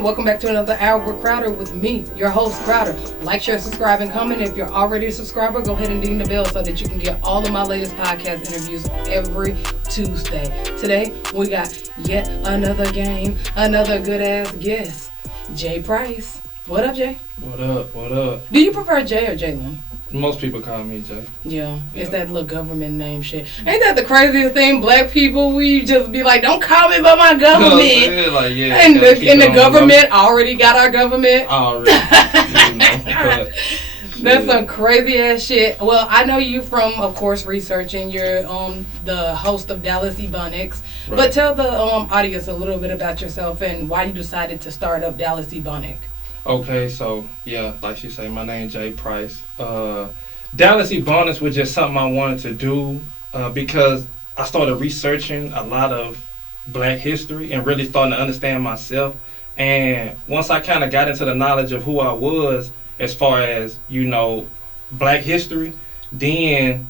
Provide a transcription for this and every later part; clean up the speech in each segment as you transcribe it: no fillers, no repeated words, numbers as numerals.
on? Welcome back to another hour with Crowder with me, your host Crowder. Like, share, subscribe, and comment. If you're already a subscriber, go ahead and ding the bell so that you can get all of my latest podcast interviews every Tuesday. Today, we got yet another game, another good-ass guest, Jay Price. What up, Jay? What up? What up? Do you prefer Jay or Jaylen? Most people call me Jay. Yeah, it's that little government name shit. Ain't that the craziest thing? Black people, we just be like, don't call me by my government. Like, yeah, and the government already got our government. Already. That's some crazy ass shit. Well, I know you from, of course, researching. You're the host of Dallas Ebonix. Right. But tell the audience a little bit about yourself and why you decided to start up Dallas Ebonix. Okay, so, yeah, like you say, my name Jay Price. Dallas Ebonix was just something I wanted to do because I started researching a lot of black history and really starting to understand myself. And once I kind of got into the knowledge of who I was as far as, black history, then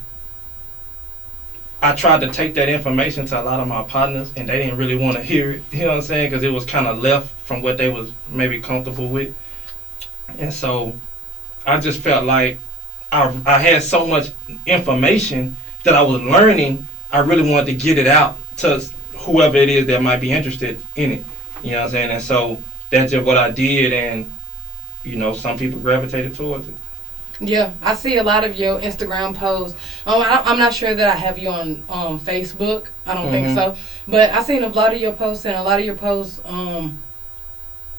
I tried to take that information to a lot of my partners, and they didn't really want to hear it, you know what I'm saying, because it was kind of left from what they was maybe comfortable with. And so I just felt like I had so much information that I was learning, I really wanted to get it out to whoever it is that might be interested in it, you know what I'm saying. And so that's just what I did, and, some people gravitated towards it. Yeah, I see a lot of your Instagram posts. I'm not sure that I have you on Facebook. I don't think so. But I seen a lot of your posts, and a lot of your posts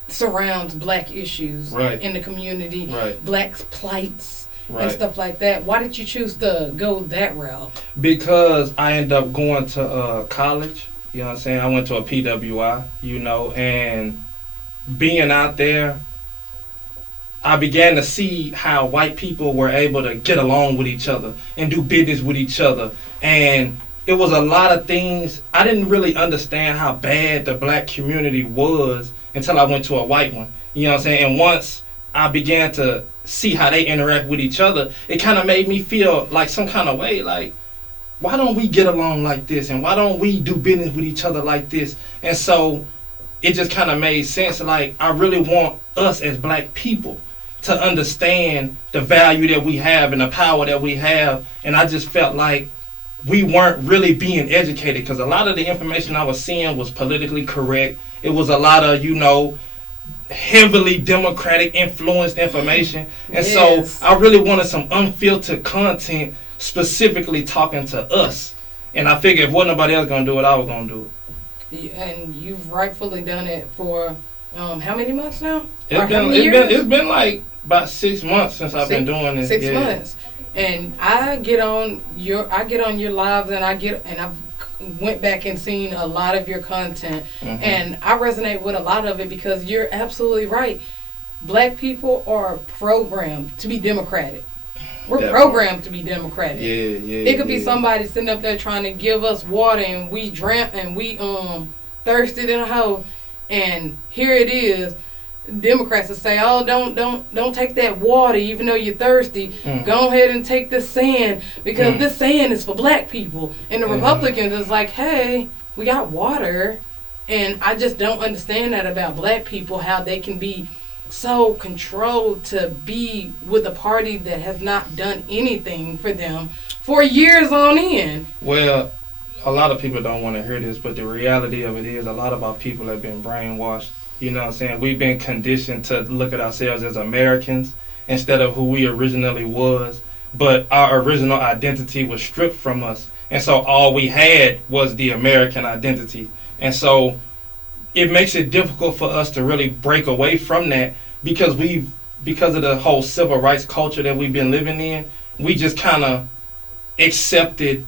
surrounds black issues in the community, blacks' plights, and stuff like that. Why did you choose to go that route? Because I ended up going to college. You know what I'm saying? I went to a PWI, and being out there, I began to see how white people were able to get along with each other and do business with each other. And it was a lot of things. I didn't really understand how bad the black community was until I went to a white one. You know what I'm saying? And once I began to see how they interact with each other, it kind of made me feel like some kind of way, like, why don't we get along like this? And why don't we do business with each other like this? And so it just kind of made sense. Like, I really want us as black people to understand the value that we have and the power that we have. And I just felt like we weren't really being educated, because a lot of the information I was seeing was politically correct. It was a lot of, heavily Democratic influenced information. And so I really wanted some unfiltered content specifically talking to us. And I figured if wasn't nobody else going to do it, I was going to do it. And you've rightfully done it for how many months now? It's been like about 6 months since I've been doing this. 6 months. And I get on your lives, and I've went back and seen a lot of your content, and I resonate with a lot of it because you're absolutely right. Black people are programmed to be democratic. We're programmed to be democratic. It could be somebody sitting up there trying to give us water, and we thirsted in a hole, and here it is. Democrats will say, "Oh, don't take that water, even though you're thirsty. Go ahead and take the sand, because this sand is for black people." And the Republicans is like, "Hey, we got water," and I just don't understand that about black people, how they can be so controlled to be with a party that has not done anything for them for years on end. Well, a lot of people don't want to hear this, but the reality of it is a lot of our people have been brainwashed. You know what I'm saying? We've been conditioned to look at ourselves as Americans instead of who we originally was. But our original identity was stripped from us. And so all we had was the American identity. And so it makes it difficult for us to really break away from that, because of the whole civil rights culture that we've been living in, we just kind of accepted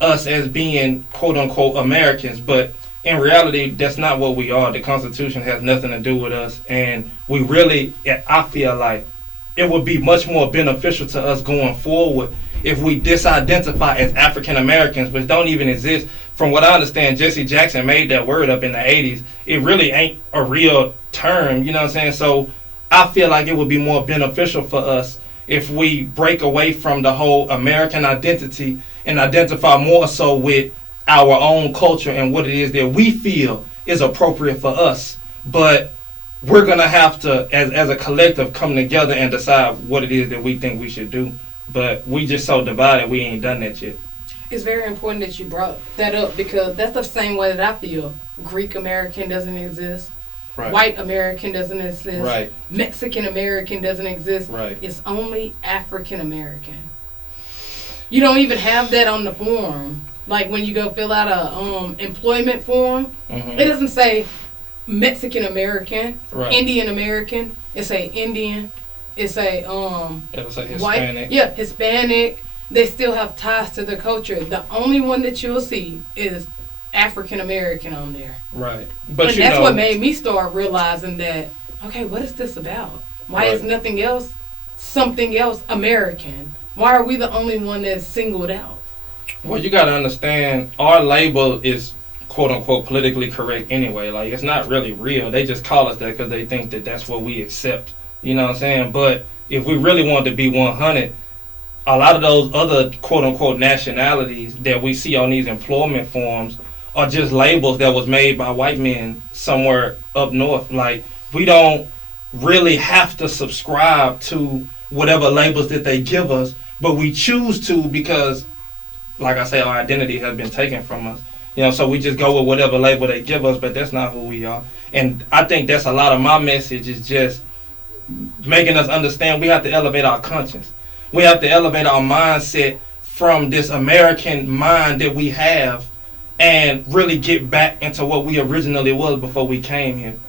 us as being quote unquote Americans. But in reality, that's not what we are. The Constitution has nothing to do with us. And I feel like it would be much more beneficial to us going forward if we disidentify as African Americans, which don't even exist. From what I understand, Jesse Jackson made that word up in the 80s. It really ain't a real term, you know what I'm saying? So I feel like it would be more beneficial for us if we break away from the whole American identity and identify more so with our own culture and what it is that we feel is appropriate for us. But we're going to have to, as a collective, come together and decide what it is that we think we should do. But we just so divided, we ain't done that yet. It's very important that you brought that up because that's the same way that I feel. Greek American doesn't exist. Right. White American doesn't exist. Right. Mexican American doesn't exist. Right. It's only African American. You don't even have that on the form. Like when you go fill out a employment form, it doesn't say Mexican American, right. Indian American. It say Indian. It say it'll say Hispanic. White. Yeah, Hispanic. They still have ties to their culture. The only one that you'll see is African American on there. Right. But and that's what made me start realizing that, okay, what is this about? Why is nothing else something else American? Why are we the only one that's singled out? Well, you got to understand, our label is quote-unquote politically correct anyway. Like, it's not really real. They just call us that because they think that that's what we accept. You know what I'm saying? But if we really wanted to be 100, a lot of those other quote-unquote nationalities that we see on these employment forms are just labels that was made by white men somewhere up north. Like, we don't really have to subscribe to whatever labels that they give us, but we choose to because, like I say, our identity has been taken from us. You know, so we just go with whatever label they give us, but that's not who we are. And I think that's a lot of my message is just making us understand we have to elevate our conscience. We have to elevate our mindset from this American mind that we have and really get back into what we originally was before we came here.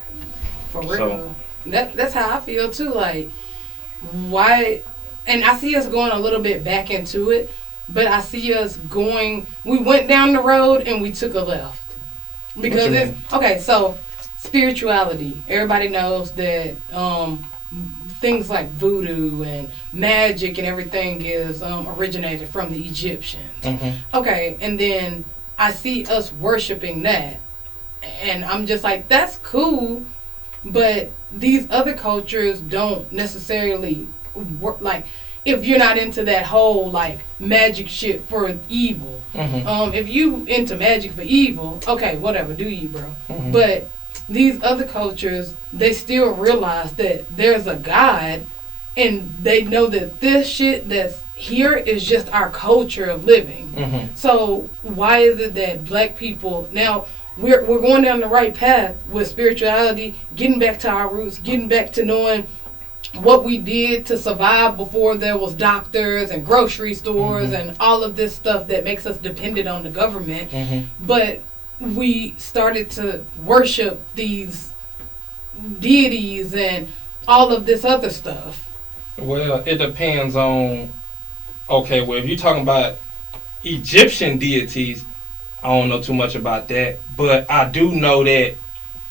For real. So, that's how I feel too. Like, why? And I see us going a little bit back into it, but I see us going, we went down the road and we took a left. Because it's, okay, so spirituality. Everybody knows that things like voodoo and magic and everything is originated from the Egyptians. Okay, and then I see us worshiping that, and I'm just like, that's cool, but these other cultures don't necessarily work. Like, if you're not into that whole like magic shit for evil, if you into magic for evil, okay, whatever, do you, bro? But these other cultures, they still realize that there's a God, and they know that this shit that's here is just our culture of living. So why is it that black people now we're going down the right path with spirituality, getting back to our roots, getting back to knowing what we did to survive before there was doctors and grocery stores and all of this stuff that makes us dependent on the government. But we started to worship these deities and all of this other stuff. Well, it depends on, okay, well, if you're talking about Egyptian deities, I don't know too much about that, but I do know that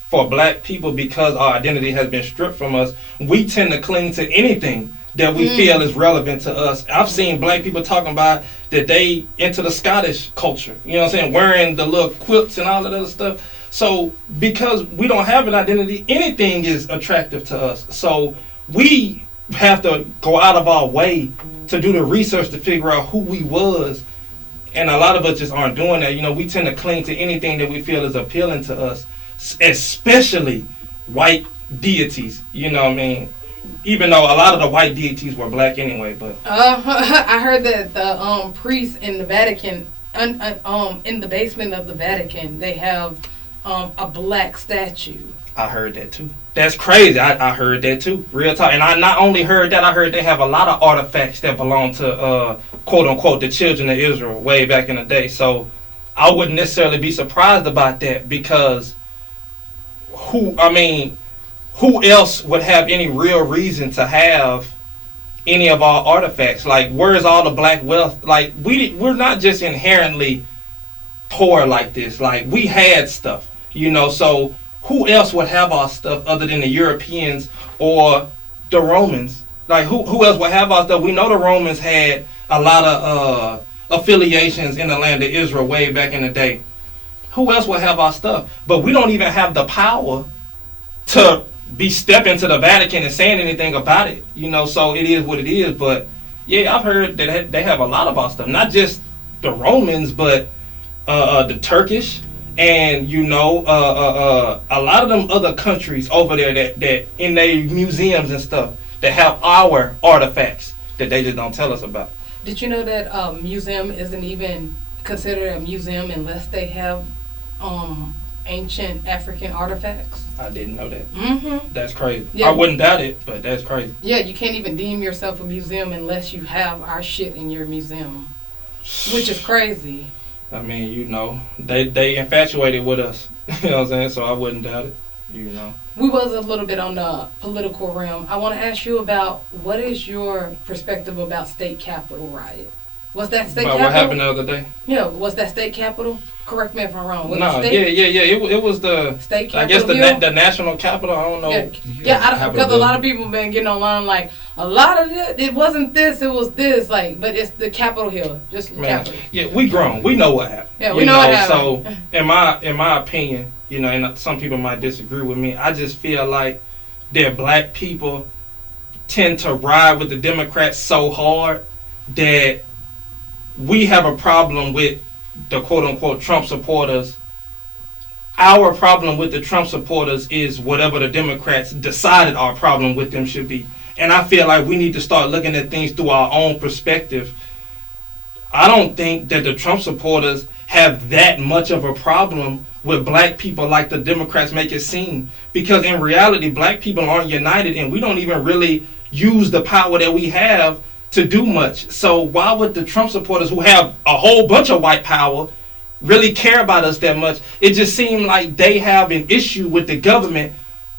for black people, because our identity has been stripped from us, we tend to cling to anything that we feel is relevant to us. I've seen black people talking about that they into the Scottish culture, you know what I'm saying, wearing the little quilts and all that other stuff. So because we don't have an identity, anything is attractive to us. So we have to go out of our way to do the research to figure out who we was. And a lot of us just aren't doing that. You know, we tend to cling to anything that we feel is appealing to us, especially white deities, you know what I mean? Even though a lot of the white deities were black anyway, but I heard that the priests in the Vatican, in the basement of the Vatican, they have a black statue. I heard that too. That's crazy. I heard that too. Real talk. And I not only heard that, I heard they have a lot of artifacts that belong to quote unquote the children of Israel way back in the day. So I wouldn't necessarily be surprised about that, because who else would have any real reason to have any of our artifacts? Like, where's all the black wealth? Like, we're not just inherently poor like this. Like, we had stuff, you know, so who else would have our stuff other than the Europeans or the Romans? Like, who else would have our stuff? We know the Romans had a lot of affiliations in the land of Israel way back in the day. Who else would have our stuff? But we don't even have the power to be stepping to the Vatican and saying anything about it, you know, so it is what it is. But yeah, I've heard that they have a lot of our stuff, not just the Romans, but the Turkish And a lot of them other countries over there that in their museums and stuff that have our artifacts that they just don't tell us about. Did you know that a museum isn't even considered a museum unless they have ancient African artifacts? I didn't know that. Mm-hmm. That's crazy. Yeah. I wouldn't doubt it, but that's crazy. Yeah, you can't even deem yourself a museum unless you have our shit in your museum, which is crazy. I mean, they infatuated with us. You know what I'm saying? So I wouldn't doubt it. We was a little bit on the political realm. I want to ask you about what is your perspective about state capitol riot? Was that state capitol? What happened the other day? Yeah, was that state capitol? Correct me if I'm wrong. No, it was the state capitol. I guess the national capitol. I don't know. Yeah, because a lot of people been getting online like a lot of it wasn't this, it was this. Like, but it's the Capitol Hill, just Capitol. Yeah, we grown. We know what happened. Yeah, we know what happened. So in my opinion, and some people might disagree with me. I just feel like that black people tend to ride with the Democrats so hard that we have a problem with the quote-unquote Trump supporters. Our problem with the Trump supporters is whatever the Democrats decided our problem with them should be. And I feel like we need to start looking at things through our own perspective. I don't think that the Trump supporters have that much of a problem with black people like the Democrats make it seem. Because in reality, black people aren't united, and we don't even really use the power that we have to do much. So why would the Trump supporters, who have a whole bunch of white power, really care about us that much? It just seemed like they have an issue with the government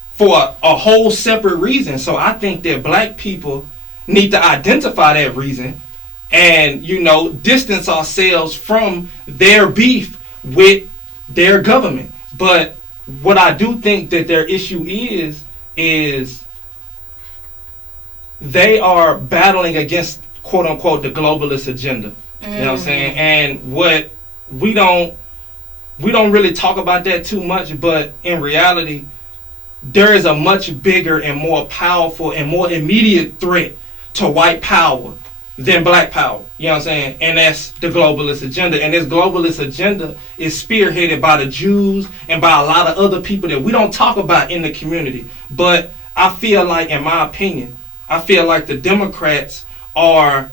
for a whole separate reason. So I think that black people need to identify that reason and, distance ourselves from their beef with their government. But what I do think that their issue is they are battling against, quote unquote, the globalist agenda. You know what I'm saying? And what we don't really talk about that too much, but in reality, there is a much bigger and more powerful and more immediate threat to white power than black power. You know what I'm saying? And that's the globalist agenda. And this globalist agenda is spearheaded by the Jews and by a lot of other people that we don't talk about in the community. But I feel like, in my opinion, the Democrats are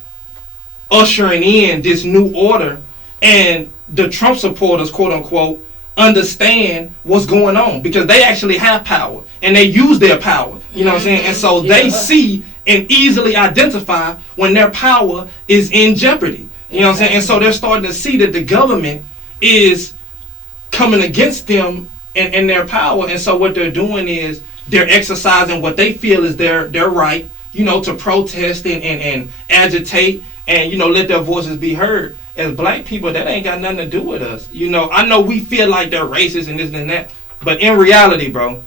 ushering in this new order, and the Trump supporters, quote unquote, understand what's going on because they actually have power and they use their power. You know what I'm saying? And so they see and easily identify when their power is in jeopardy. You know what I'm saying? And so they're starting to see that the government is coming against them and their power. And so what they're doing is they're exercising what they feel is their right, to protest and agitate and, let their voices be heard. As black people, that ain't got nothing to do with us. I know we feel like they're racist and this and that, but in reality, bro,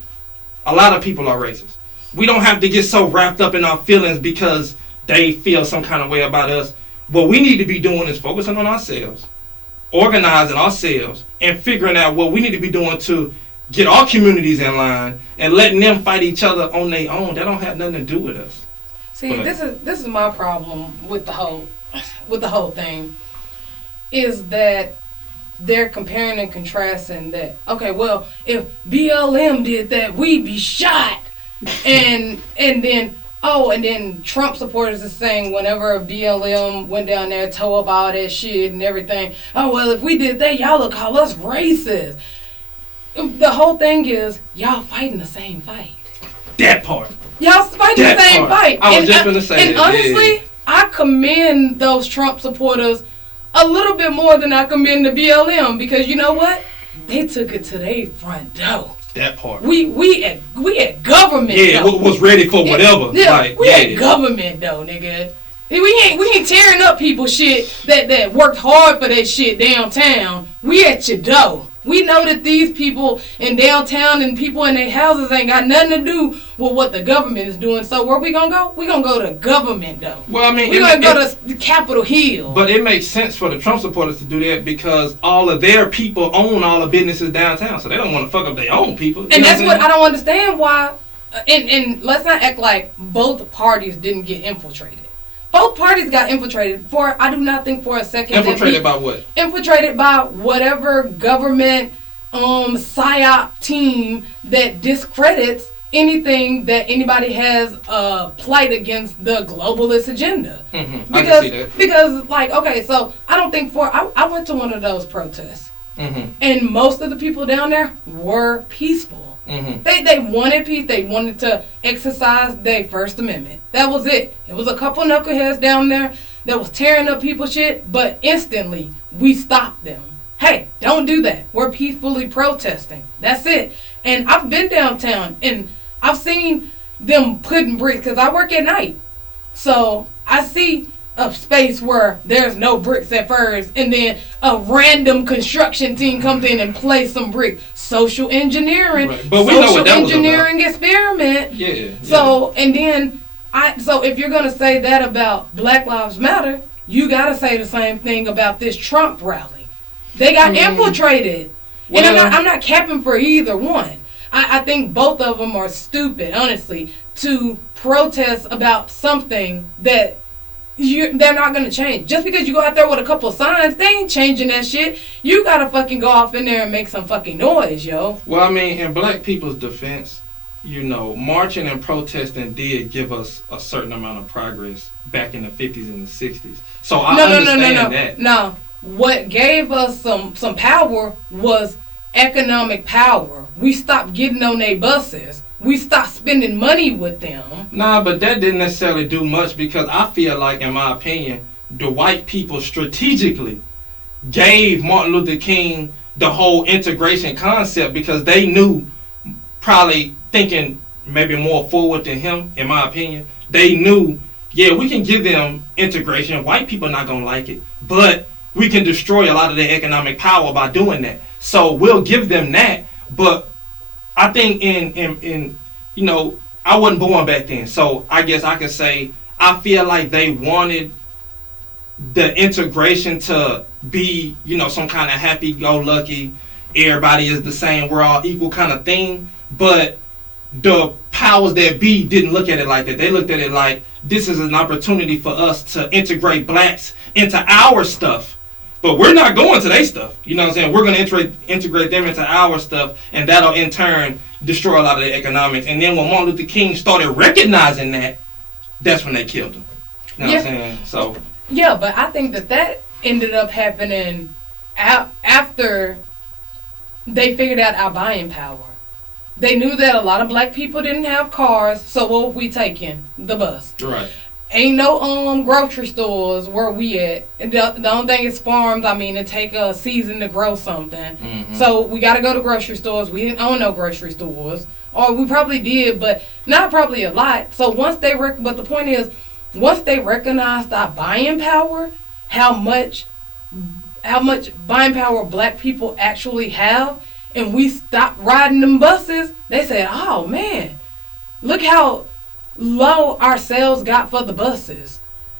a lot of people are racist. We don't have to get so wrapped up in our feelings because they feel some kind of way about us. What we need to be doing is focusing on ourselves, organizing ourselves, and figuring out what we need to be doing to get our communities in line and letting them fight each other on their own. That don't have nothing to do with us. See, this is my problem with the whole thing, is that they're comparing and contrasting that, okay, well, if BLM did that, we'd be shot. and then Trump supporters is saying whenever BLM went down there, tore up all that shit and everything, oh, well, if we did that, y'all would call us racist. The whole thing is, y'all fighting the same fight. That part. Y'all fighting the same fight. I was just going to say and honestly, I commend those Trump supporters a little bit more than I commend the BLM, because you know what? They took it to their front door. That part. We at government. Yeah, though. Was ready for whatever. Yeah, we at government though, nigga. We ain't tearing up people's shit that worked hard for that shit downtown. We at your door. We know that these people in downtown and people in their houses ain't got nothing to do with what the government is doing. So where we gonna go? We gonna go to government though. Well, I mean, we gonna go to the Capitol Hill. But it makes sense for the Trump supporters to do that because all of their people own all the businesses downtown, so they don't want to fuck up their own people. And that's what I don't understand why. And let's not act like both parties didn't get infiltrated. Both parties got infiltrated. I do not think for a second. Infiltrated by what? Infiltrated by whatever government psyop team that discredits anything that anybody has plight against the globalist agenda. Mm-hmm. I can see that. Because, like, okay, so I don't think I went to one of those protests. Mm-hmm. And most of the people down there were peaceful. Mm-hmm. They wanted peace. They wanted to exercise their First Amendment. That was it. It was a couple knuckleheads down there that was tearing up people's shit, but instantly we stopped them. Hey, don't do that. We're peacefully protesting. That's it. And I've been downtown and I've seen them putting bricks because I work at night. So I see a space where there's no bricks at first and then a random construction team comes in and plays some bricks. Social engineering. Right. But we know what that engineering experiment. Yeah. So, and then, so if you're going to say that about Black Lives Matter, you got to say the same thing about this Trump rally. They got infiltrated. Well, and I'm not capping for either one. I think both of them are stupid, honestly, to protest about something that they're not going to change. Just because you go out there with a couple of signs, they ain't changing that shit. You got to fucking go off in there and make some fucking noise, yo. Well, I mean, in black people's defense, marching and protesting did give us a certain amount of progress back in the 50s and the 60s. So I understand that. No. What gave us some power was economic power. We stopped getting on their buses. We stopped spending money with them. Nah, but that didn't necessarily do much because I feel like, in my opinion, the white people strategically gave Martin Luther King the whole integration concept because they knew, probably thinking maybe more forward than him, in my opinion, they knew, yeah, we can give them integration. White people not going to like it, but we can destroy a lot of their economic power by doing that. So we'll give them that. But I think I wasn't born back then. So I guess I could say I feel like they wanted the integration to be, some kind of happy-go-lucky, everybody is the same, we're all equal kind of thing. But the powers that be didn't look at it like that. They looked at it like this is an opportunity for us to integrate blacks into our stuff. But we're not going to their stuff. You know what I'm saying? We're going to integrate them into our stuff, and that'll in turn destroy a lot of their economics. And then when Martin Luther King started recognizing that, that's when they killed him. You know what I'm saying? So yeah, but I think that ended up happening after they figured out our buying power. They knew that a lot of black people didn't have cars, so what were we taking? The bus. Right. Ain't no grocery stores where we at. The only thing is farms. I mean, it take a season to grow something. Mm-hmm. So we got to go to grocery stores. We didn't own no grocery stores. Or we probably did, but not probably a lot. So but the point is, once they recognized our buying power, how much buying power black people actually have, and we stopped riding them buses, they said, oh man, look how low our sales got for the buses.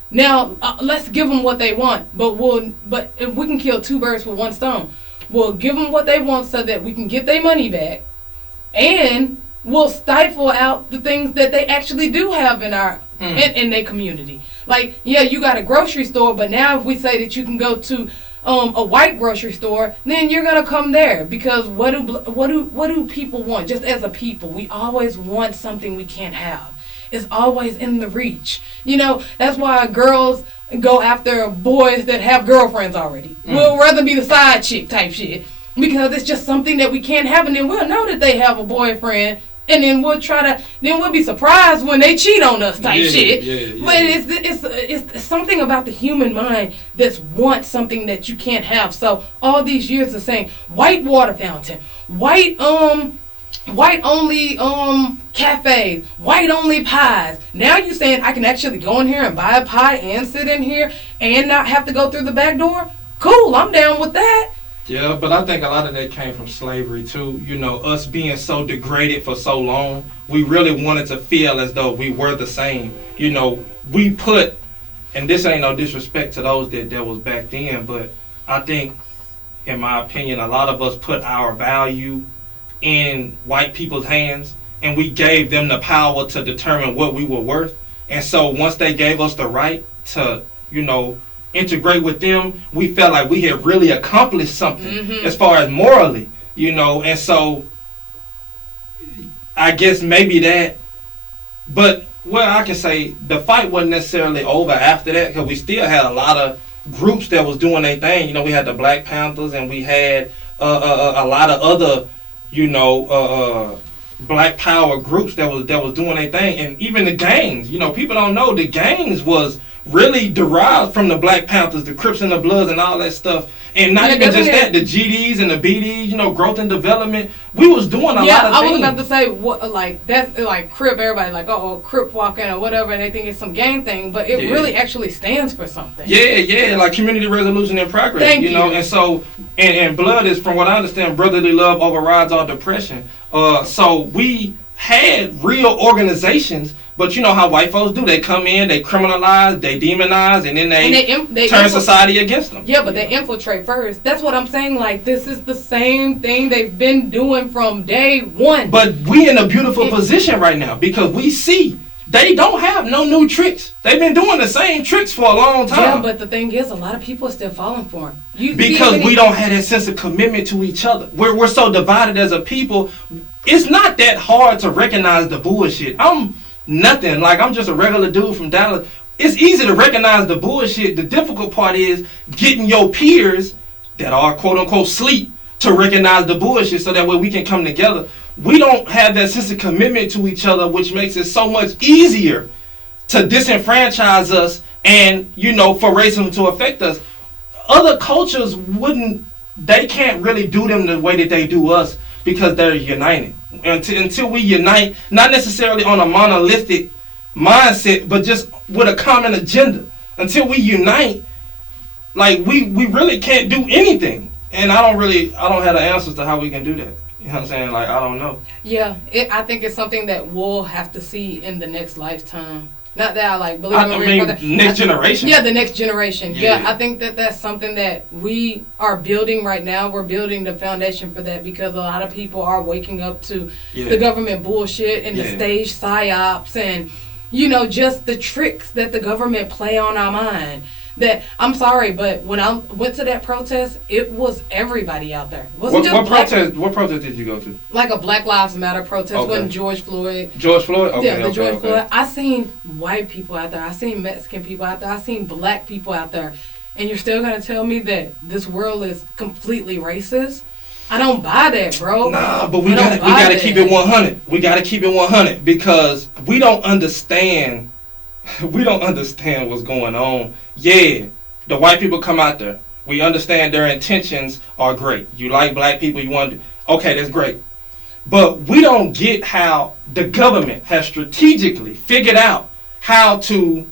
Now let's give them what they want, but if we can kill two birds with one stone, we'll give them what they want so that we can get their money back, and we'll stifle out the things that they actually do have in our in their community. Like, yeah, you got a grocery store, but now if we say that you can go to a white grocery store, then you're gonna come there because what do people want? Just as a people, we always want something we can't have. It's always in the reach. That's why girls go after boys that have girlfriends already. We'll rather be the side chick type shit because it's just something that we can't have, and then we'll know that they have a boyfriend, and then we'll be surprised when they cheat on us type shit. Yeah. But it's something about the human mind that wants something that you can't have. So all these years of saying white water fountain, white only cafes, white only pies. Now you saying I can actually go in here and buy a pie and sit in here and not have to go through the back door? Cool, I'm down with that. Yeah, but I think a lot of that came from slavery too. Us being so degraded for so long, we really wanted to feel as though we were the same. We put, and this ain't no disrespect to those that was back then, but I think, in my opinion, a lot of us put our value in white people's hands, and we gave them the power to determine what we were worth. And so once they gave us the right to, integrate with them, we felt like we had really accomplished something as far as morally. you know, and so I guess maybe that, but well, I can say the fight wasn't necessarily over after that because we still had a lot of groups that was doing their thing. You know, we had the Black Panthers and we had a lot of other, you know, Black Power groups that was doing their thing, and even the gangs. You know, people don't know the gangs was really derived from the Black Panthers, the Crips and the Bloods, and all that stuff. And not even just that, the GDs and the BDs, you know, growth and development. We was doing a lot of things. Yeah, I was about to say, what, like, that's like Crip, everybody like, Crip walking or whatever, and they think it's some gang thing, but it really actually stands for something. Yeah, like community resolution and progress. Thank you. Know, and so, and blood is, from what I understand, brotherly love overrides all depression. So we had real organizations. But you know how white folks do. They come in, they criminalize, they demonize, and then they turn society against them. Yeah, but they infiltrate first. That's what I'm saying. Like, this is the same thing they've been doing from day one. But we in a beautiful position right now because we see they don't have no new tricks. They've been doing the same tricks for a long time. Yeah, but the thing is, a lot of people are still falling for them. Because we don't have that sense of commitment to each other. We're so divided as a people. It's not that hard to recognize the bullshit. I'm just a regular dude from Dallas. It's easy to recognize the bullshit. The difficult part is getting your peers that are quote unquote sleep to recognize the bullshit so that way we can come together. We don't have that sense of commitment to each other, which makes it so much easier to disenfranchise us and, you know, for racism to affect us. Other cultures they can't really do them the way that they do us because they're united. Until we unite, not necessarily on a monolithic mindset, but just with a common agenda. Until we unite, like we really can't do anything. And I don't have the answers to how we can do that. You know what I'm saying? Like, I don't know. Yeah, I think it's something that we'll have to see in the next lifetime. Not that I like believe next generation. Yeah, the next generation. Yeah, I think that's something that we are building right now. We're building the foundation for that because a lot of people are waking up to the government bullshit and the stage psyops and, you know, just the tricks that the government play on our mind. That, I'm sorry, but when I went to that protest, it was everybody out there. What protest did you go to? Like a Black Lives Matter protest when George Floyd. George Floyd? Okay, yeah, George Floyd. I seen white people out there. I seen Mexican people out there. I seen black people out there. And you're still going to tell me that this world is completely racist? I don't buy that, bro. Nah, but we gotta keep it 100. We gotta keep it 100 because we don't understand. We don't understand what's going on. Yeah, the white people come out there. We understand their intentions are great. You like black people, you want to... Okay, that's great. But we don't get how the government has strategically figured out how to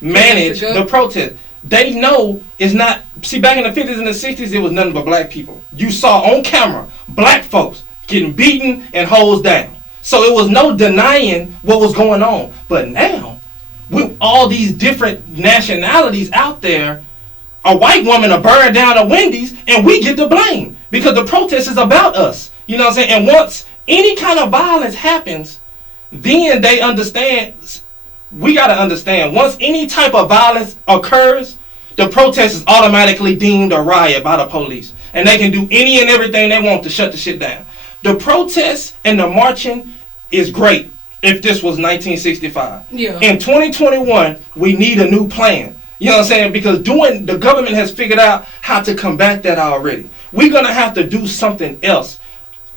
manage the protest. They know it's not... See, back in the 50s and the 60s, it was nothing but black people. You saw on camera black folks getting beaten and hosed down. So it was no denying what was going on. But now, with all these different nationalities out there, a white woman will burn down a Wendy's and we get the blame because the protest is about us. You know what I'm saying? And once any kind of violence happens, then they understand. We got to understand, once any type of violence occurs, the protest is automatically deemed a riot by the police. And they can do any and everything they want to shut the shit down. The protests and the marching is great if this was 1965. Yeah. In 2021, we need a new plan. You know what I'm saying? Because the government has figured out how to combat that already. We're going to have to do something else.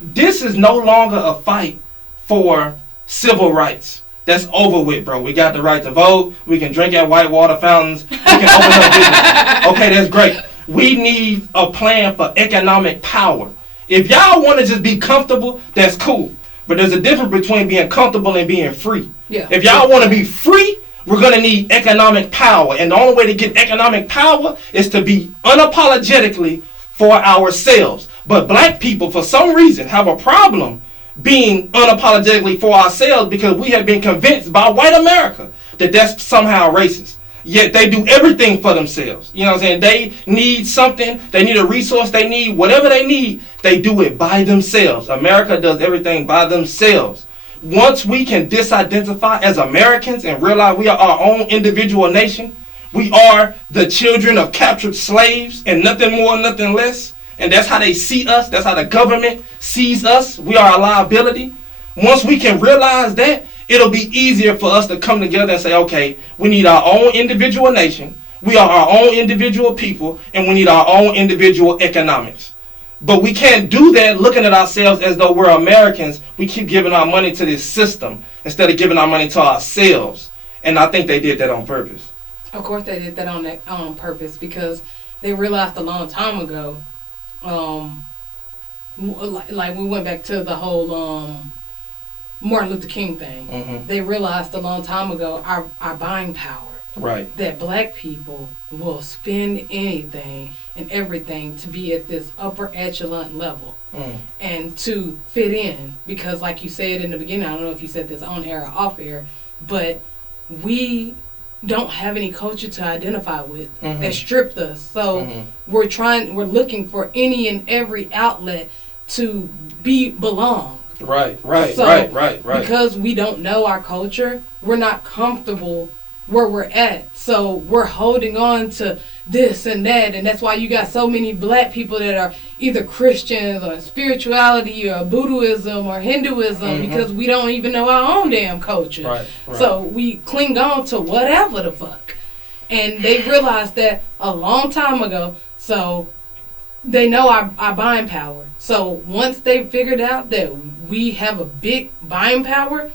This is no longer a fight for civil rights. That's over with, bro. We got the right to vote. We can drink at white water fountains. We can open up business. Okay, that's great. We need a plan for economic power. If y'all want to just be comfortable, that's cool. But there's a difference between being comfortable and being free. Yeah. If y'all want to be free, we're going to need economic power. And the only way to get economic power is to be unapologetically for ourselves. But black people, for some reason, have a problem being unapologetically for ourselves because we have been convinced by white America that that's somehow racist. Yet they do everything for themselves. You know what I'm saying? They need something. They need a resource. They need whatever they need. They do it by themselves. America does everything by themselves. Once we can disidentify as Americans and realize we are our own individual nation, we are the children of captured slaves and nothing more, nothing less, and that's how they see us. That's how the government sees us. We are a liability. Once we can realize that, it'll be easier for us to come together and say, okay, we need our own individual nation. We are our own individual people, and we need our own individual economics. But we can't do that looking at ourselves as though we're Americans. We keep giving our money to this system instead of giving our money to ourselves. And I think they did that on purpose. Of course they did that on purpose because they realized a long time ago, like we went back to the whole Martin Luther King thing. Mm-hmm. They realized a long time ago our buying power. Right. That black people will spend anything and everything to be at this upper echelon level and to fit in. Because like you said in the beginning, I don't know if you said this on air or off air, but we don't have any culture to identify with that stripped us. So we're looking for any and every outlet to belong. Right. Because we don't know our culture, we're not comfortable where we're at. So we're holding on to this and that, and that's why you got so many black people that are either Christians or spirituality or Buddhism or Hinduism because we don't even know our own damn culture. Right. So we cling on to whatever the fuck. And they realized that a long time ago, so they know our buying power. So once they figured out that we have a big buying power,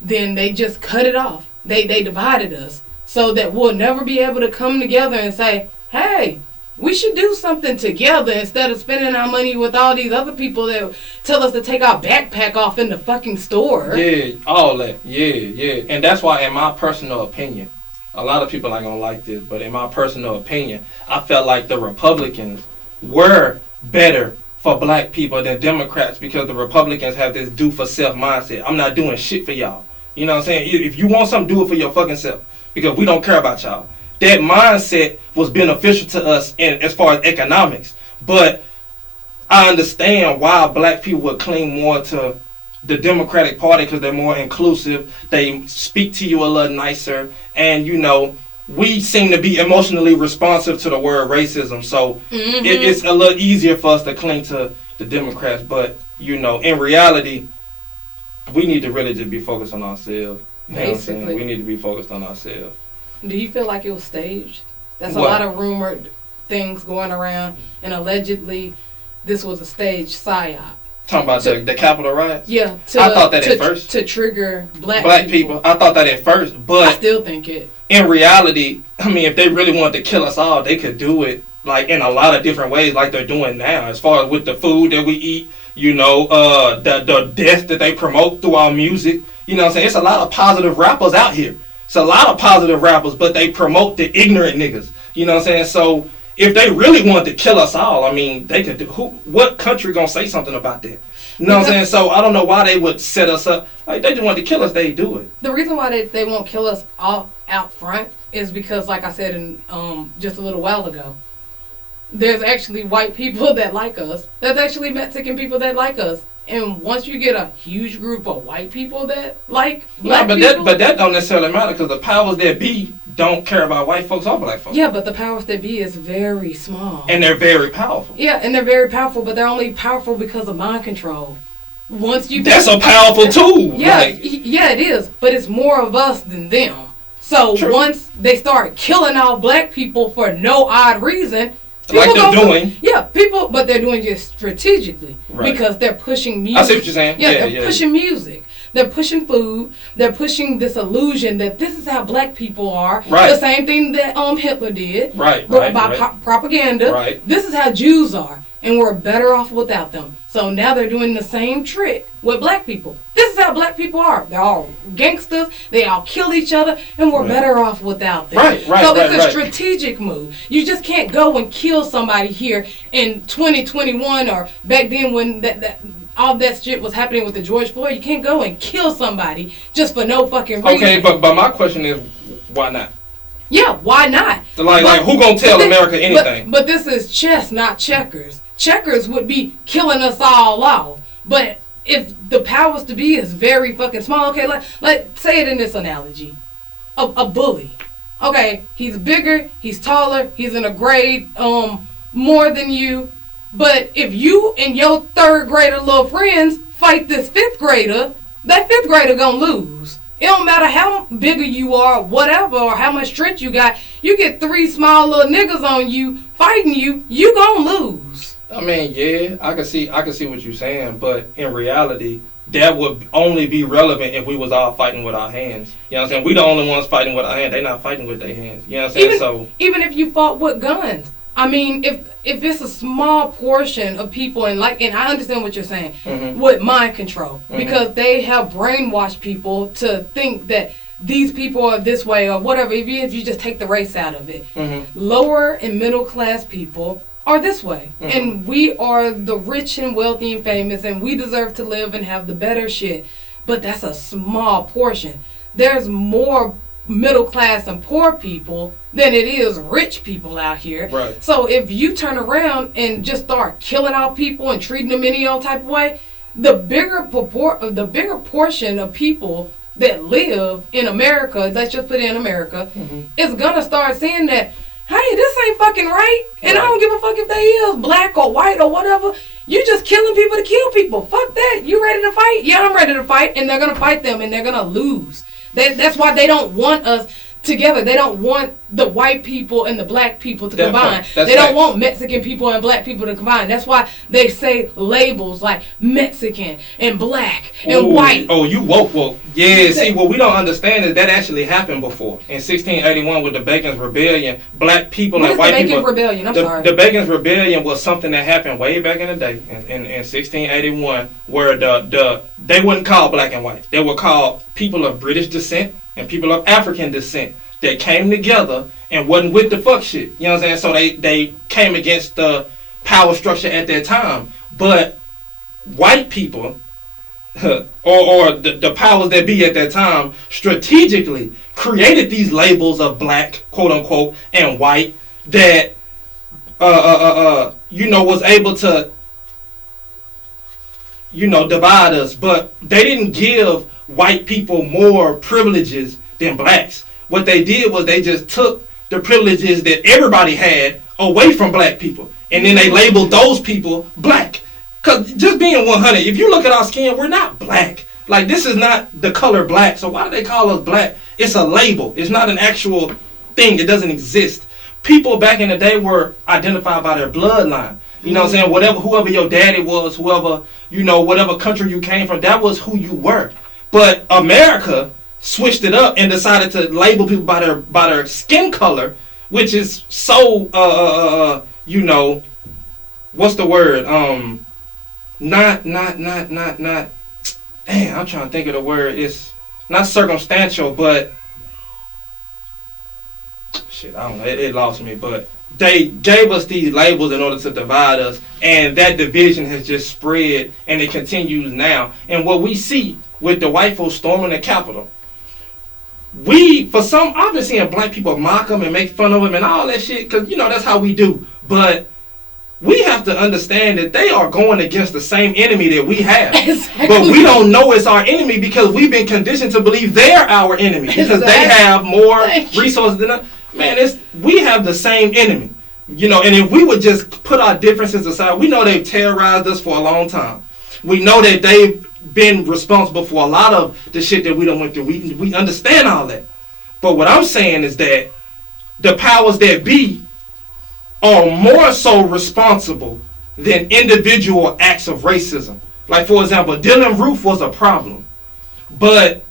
then they just cut it off. They divided us so that we'll never be able to come together and say, hey, we should do something together instead of spending our money with all these other people that tell us to take our backpack off in the fucking store. Yeah, all that. Yeah. And that's why, in my personal opinion, a lot of people ain't gonna like this, but in my personal opinion, I felt like the Republicans were better for black people than Democrats because the Republicans have this do for self mindset. I'm not doing shit for y'all. You know what I'm saying? If you want something, do it for your fucking self. Because we don't care about y'all. That mindset was beneficial to us as far as economics. But I understand why black people would cling more to the Democratic Party because they're more inclusive. They speak to you a little nicer. And, you know, we seem to be emotionally responsive to the word racism. So it's a little easier for us to cling to the Democrats. But, you know, in reality, we need to really just be focused on ourselves. You know what I'm saying? We need to be focused on ourselves. Do you feel like it was staged? That's What? a lot of rumored things going around, and allegedly this was a staged psyop. Talking about the Capitol riots? Yeah. I thought that at first. To trigger black people. I thought that at first, but I still think it. In reality, I mean, if they really wanted to kill us all, they could do it like in a lot of different ways like they're doing now. As far as with the food that we eat, you know, the death that they promote through our music. You know what I'm saying? It's a lot of positive rappers out here. It's a lot of positive rappers, but they promote the ignorant niggas. You know what I'm saying? So if they really wanted to kill us all, I mean, they could do. What country gonna say something about that? You know what I'm saying? So I don't know why they would set us up. Like, they just wanted to kill us, they do it. The reason why they won't kill us all out front is because, like I said in just a little while ago, there's actually white people that like us. There's actually Mexican people that like us. And once you get a huge group of white people that like black people... but that don't necessarily matter because the powers that be don't care about white folks or black folks. Yeah, but the powers that be is very small. And they're very powerful. Yeah, and they're very powerful, but they're only powerful because of mind control. Once you... That's a powerful tool. Yeah, yeah, it is. But it's more of us than them. So once they start killing all black people for no odd reason... Like they're doing. Yeah, people, but they're doing it strategically because they're pushing music. I see what you're saying. Yeah, they're pushing music. They're pushing food. They're pushing this illusion that this is how black people are. Right. The same thing that Hitler did. Right. Propaganda. Right. This is how Jews are, and we're better off without them. So now they're doing the same trick with black people. This is how black people are. They're all gangsters. They all kill each other, and we're better off without them. Right. So it's a strategic move. You just can't go and kill somebody here in 2021 or back then when that all that shit was happening with the George Floyd. You can't go and kill somebody just for no fucking reason. Okay, but my question is, why not? Yeah, why not? Like who gonna tell America anything? But this is chess, not checkers. Checkers would be killing us all off. But if the powers to be is very fucking small, okay, like say it in this analogy. A bully. Okay, he's bigger, he's taller, he's in a grade more than you, But if you and your third grader little friends fight this fifth grader, that fifth grader gonna lose. It don't matter how bigger you are, whatever, or how much strength you got. You get 3 small little niggas on you fighting you, you gonna lose. I mean, yeah, I can see what you're saying, but in reality, that would only be relevant if we was all fighting with our hands. You know what I'm saying? We the only ones fighting with our hands. They not fighting with their hands. You know what I'm saying? Even if you fought with guns. I mean, if it's a small portion of people, and I understand what you're saying, with mind control, because they have brainwashed people to think that these people are this way or whatever, even if you just take the race out of it. Lower and middle class people are this way. And we are the rich and wealthy and famous, and we deserve to live and have the better shit. But that's a small portion. There's more middle class and poor people than it is rich people out here. Right. So if you turn around and just start killing out people and treating them any old type of way, the bigger portion of people that live in America, let's just put it in America, is gonna start saying that, hey, this ain't fucking right, and I don't give a fuck if they is black or white or whatever. You just killing people to kill people. Fuck that. You ready to fight? Yeah, I'm ready to fight, and they're gonna fight them, and they're gonna lose. That's why they don't want us together. They don't want the white people and the black people to combine. They don't want Mexican people and black people to combine. That's why they say labels like Mexican and black and white. Oh, you woke. Yeah, see, what we don't understand is that actually happened before. In 1681 with the Bacon's Rebellion, black people and white people... Bacon's Rebellion? I'm sorry. The Bacon's Rebellion was something that happened way back in the day, in 1681, where they weren't called black and white. They were called people of British descent and people of African descent that came together and wasn't with the fuck shit. You know what I'm saying? So they came against the power structure at that time. But white people, or the powers that be at that time, strategically created these labels of black, quote unquote, and white that, was able to, divide us. But they didn't give white people more privileges than blacks. What they did was they just took the privileges that everybody had away from black people, and then they labeled those people black. Because just being 100, if you look at our skin, we're not black. Like, this is not the color black. So why do they call us black? It's a label. It's not an actual thing. It doesn't exist. People back in the day were identified by their bloodline. You know what I'm saying? Whoever your daddy was, whatever country you came from, that was who you were. But America switched it up and decided to label people by their skin color, which is so what's the word? Not damn, I'm trying to think of the word. It's not circumstantial, but shit, I don't know. It lost me, but they gave us these labels in order to divide us, and that division has just spread, and it continues now. And what we see with the white folks storming the Capitol, I've been seeing black people mock them and make fun of them and all that shit, because, that's how we do. But we have to understand that they are going against the same enemy that we have. Exactly. But we don't know it's our enemy because we've been conditioned to believe they're our enemy because they have more resources than us. Man, we have the same enemy. And if we would just put our differences aside, we know they've terrorized us for a long time. We know that they've been responsible for a lot of the shit that we done went through. We understand all that. But what I'm saying is that the powers that be are more so responsible than individual acts of racism. Like, for example, Dylan Roof was a problem. But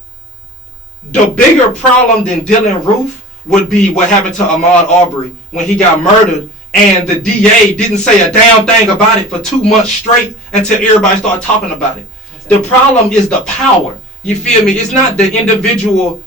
the bigger problem than Dylan Roof would be what happened to Ahmaud Arbery when he got murdered, and the DA didn't say a damn thing about it for 2 months straight until everybody started talking about it. The problem is the power. You feel me? It's not the individual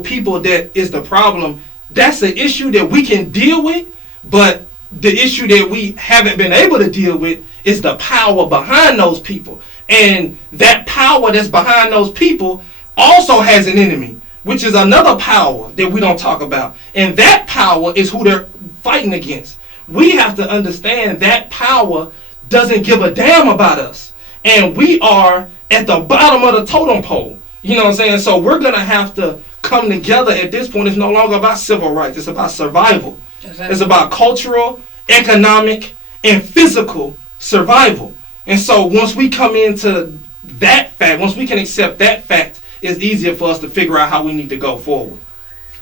people that is the problem. That's an issue that we can deal with, but the issue that we haven't been able to deal with is the power behind those people. And that power that's behind those people also has an enemy, which is another power that we don't talk about. And that power is who they're fighting against. We have to understand that power doesn't give a damn about us. And we are at the bottom of the totem pole. You know what I'm saying? So we're going to have to come together at this point. It's no longer about civil rights. It's about survival. Exactly. It's about cultural, economic, and physical survival. And so once we come into that fact, once we can accept that fact, it's easier for us to figure out how we need to go forward.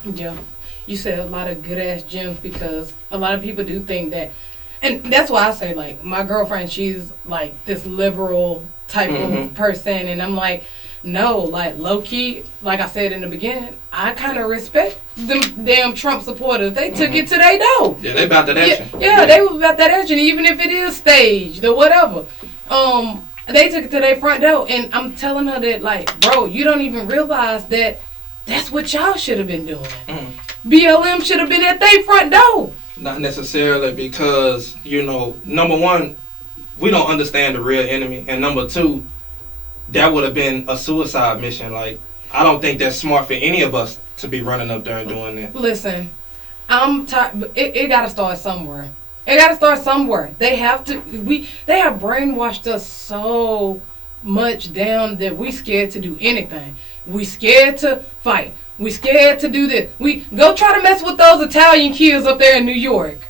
Yeah. You said a lot of good ass gems, because a lot of people do think that, and that's why I say, like, my girlfriend, she's like this liberal type of person, and I'm like, no, like, low key, like I said in the beginning, I kind of respect them damn Trump supporters. They took it to their door. Yeah, they about that action. Yeah, they were about that action, even if it is staged or whatever. They took it to their front door, and I'm telling her that, like, bro, you don't even realize that that's what y'all should have been doing. BLM should have been at their front door. Not necessarily, because, you know, number one, we don't understand the real enemy, and number two, that would have been a suicide mission. Like, I don't think that's smart for any of us to be running up there and doing that. Listen, I'm tired. It got to start somewhere. It got to start somewhere. They have to. They have brainwashed us so much down that we scared to do anything. We scared to fight. We scared to do this. We go try to mess with those Italian kids up there in New York.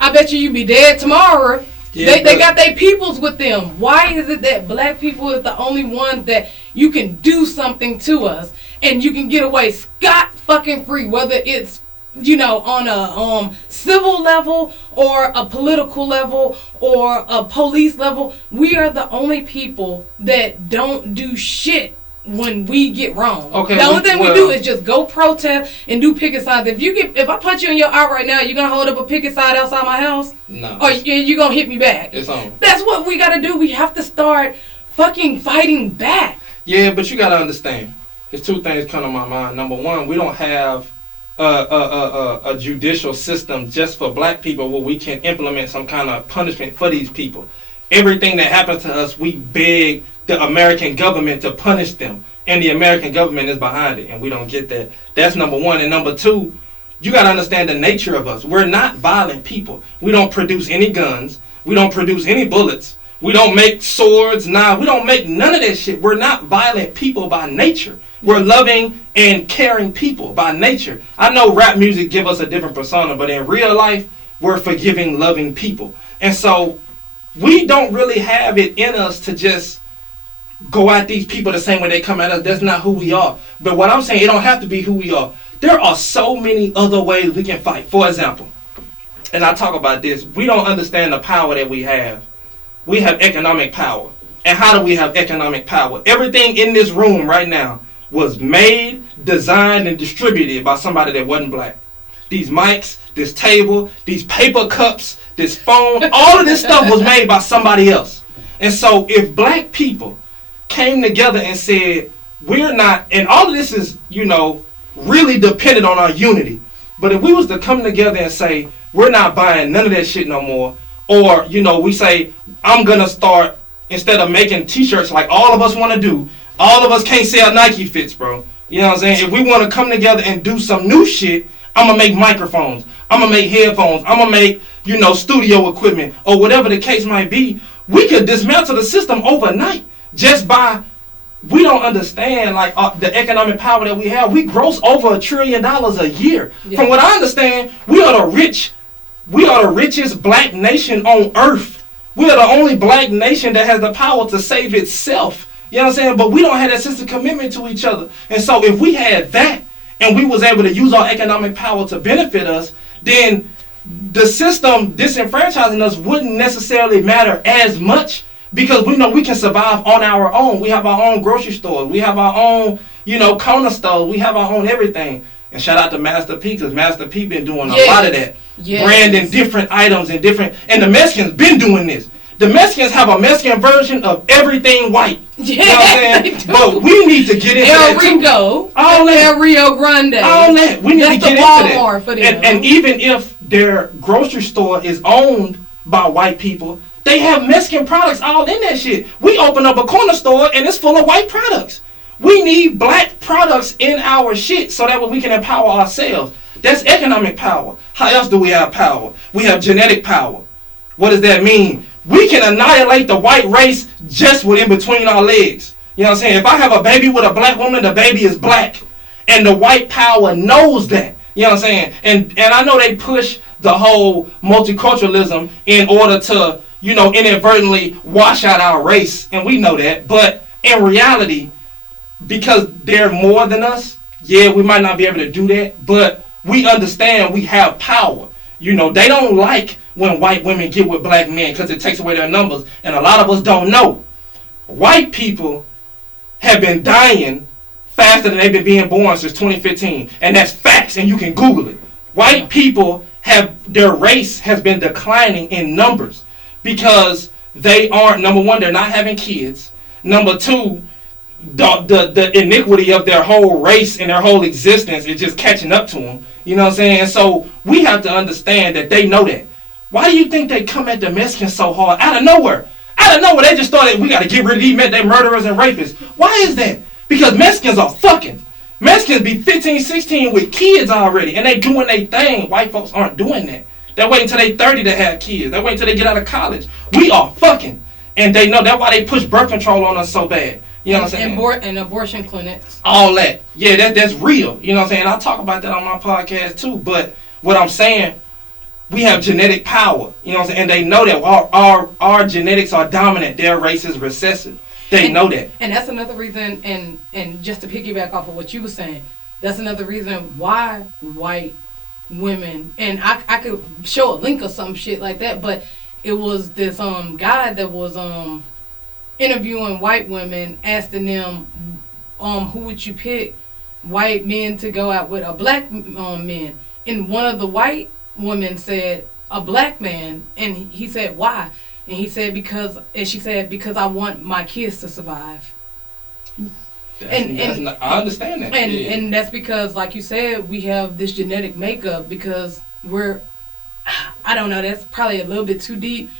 I bet you be dead tomorrow. Yeah, they got their peoples with them. Why is it that black people is the only ones that you can do something to us and you can get away scot fucking free, whether it's, you know, on a civil level or a political level or a police level? We are the only people that don't do shit when we get wrong. Okay, the only thing we do is just go protest and do picket signs. If I punch you in your eye right now, you're gonna hold up a picket sign outside my house? No. Or you're gonna hit me back? It's on. That's what we gotta do. We have to start fucking fighting back. Yeah, but you gotta understand. There's two things come to my mind. Number one, we don't have a judicial system just for black people where we can implement some kind of punishment for these people. Everything that happens to us, we beg the American government to punish them, and the American government is behind it, and we don't get that. That's number one. And number two, you got to understand the nature of us. We're not violent people. We don't produce any guns. We don't produce any bullets. We don't make swords. We don't make none of that shit. We're not violent people by nature. We're loving and caring people by nature. I know rap music give us a different persona, but in real life, we're forgiving, loving people. And so we don't really have it in us to just go at these people the same way they come at us. That's not who we are. But what I'm saying, it don't have to be who we are. There are so many other ways we can fight. For example, and I talk about this, we don't understand the power that we have. We have economic power. And how do we have economic power? Everything in this room right now was made, designed, and distributed by somebody that wasn't black. These mics, this table, these paper cups, this phone, all of this stuff was made by somebody else. And so if black people came together and said, we're not, and all of this is, you know, really dependent on our unity. But if we was to come together and say, we're not buying none of that shit no more, or, you know, we say, I'm going to start, instead of making t-shirts like all of us want to do, all of us can't sell Nike fits, bro. You know what I'm saying? If we want to come together and do some new shit, I'm going to make microphones. I'm going to make headphones. I'm going to make, you know, studio equipment, or whatever the case might be. We could dismantle the system overnight just by, we don't understand, like, the economic power that we have. We gross over $1 trillion a year. Yeah. From what I understand, we are the richest black nation on earth. We are the only black nation that has the power to save itself. You know what I'm saying? But we don't have that sense of commitment to each other. And so if we had that, and we was able to use our economic power to benefit us, then the system disenfranchising us wouldn't necessarily matter as much, because we know we can survive on our own. We have our own grocery stores. We have our own, you know, corner stores. We have our own everything. And shout out to Master P, because Master P been doing a lot of that. Yes. Branding different items and the Mexicans been doing this. The Mexicans have a Mexican version of everything white. Yeah, you know what I'm saying? But we need to get into that too. All that. Rio Grande. All that. We need to get into that. For them. And even if their grocery store is owned by white people, they have Mexican products all in that shit. We open up a corner store and it's full of white products. We need black products in our shit so that way we can empower ourselves. That's economic power. How else do we have power? We have genetic power. What does that mean? We can annihilate the white race just within between our legs. You know what I'm saying? If I have a baby with a black woman, the baby is black. And the white power knows that. You know what I'm saying? And I know they push the whole multiculturalism in order to, inadvertently wash out our race, and we know that. But in reality, because they're more than us, yeah, we might not be able to do that, but we understand we have power. They don't like when white women get with black men because it takes away their numbers, and a lot of us don't know. White people have been dying faster than they've been being born since 2015, and that's facts, and you can Google it. White people their race has been declining in numbers because they aren't, number one, they're not having kids. Number two, the iniquity of their whole race and their whole existence is just catching up to them. You know what I'm saying? So we have to understand that they know that. Why do you think they come at the Mexicans so hard? Out of nowhere. Out of nowhere, they just started, we got to get rid of these men, they murderers and rapists. Why is that? Because Mexicans are fucking. Mexicans be 15, 16 with kids already, and they doing their thing. White folks aren't doing that. They wait until they 30 to have kids. They wait until they get out of college. We are fucking. And they know that's why they push birth control on us so bad. You know what I'm saying? And abortion clinics. All that. Yeah, that's real. You know what I'm saying? I'll talk about that on my podcast too. But what I'm saying, we have genetic power. You know what I'm saying? And they know that our genetics are dominant. Their race is recessive. They know that. And that's another reason, and just to piggyback off of what you were saying, that's another reason why white women, and I could show a link or some shit like that, but it was this guy that was interviewing white women, asking them who would you pick, white men to go out with or black men, and one of the white women said a black man, and he said why, and he said she said because I want my kids to survive. I understand that. And that's because, like you said, we have this genetic makeup because I don't know, that's probably a little bit too deep,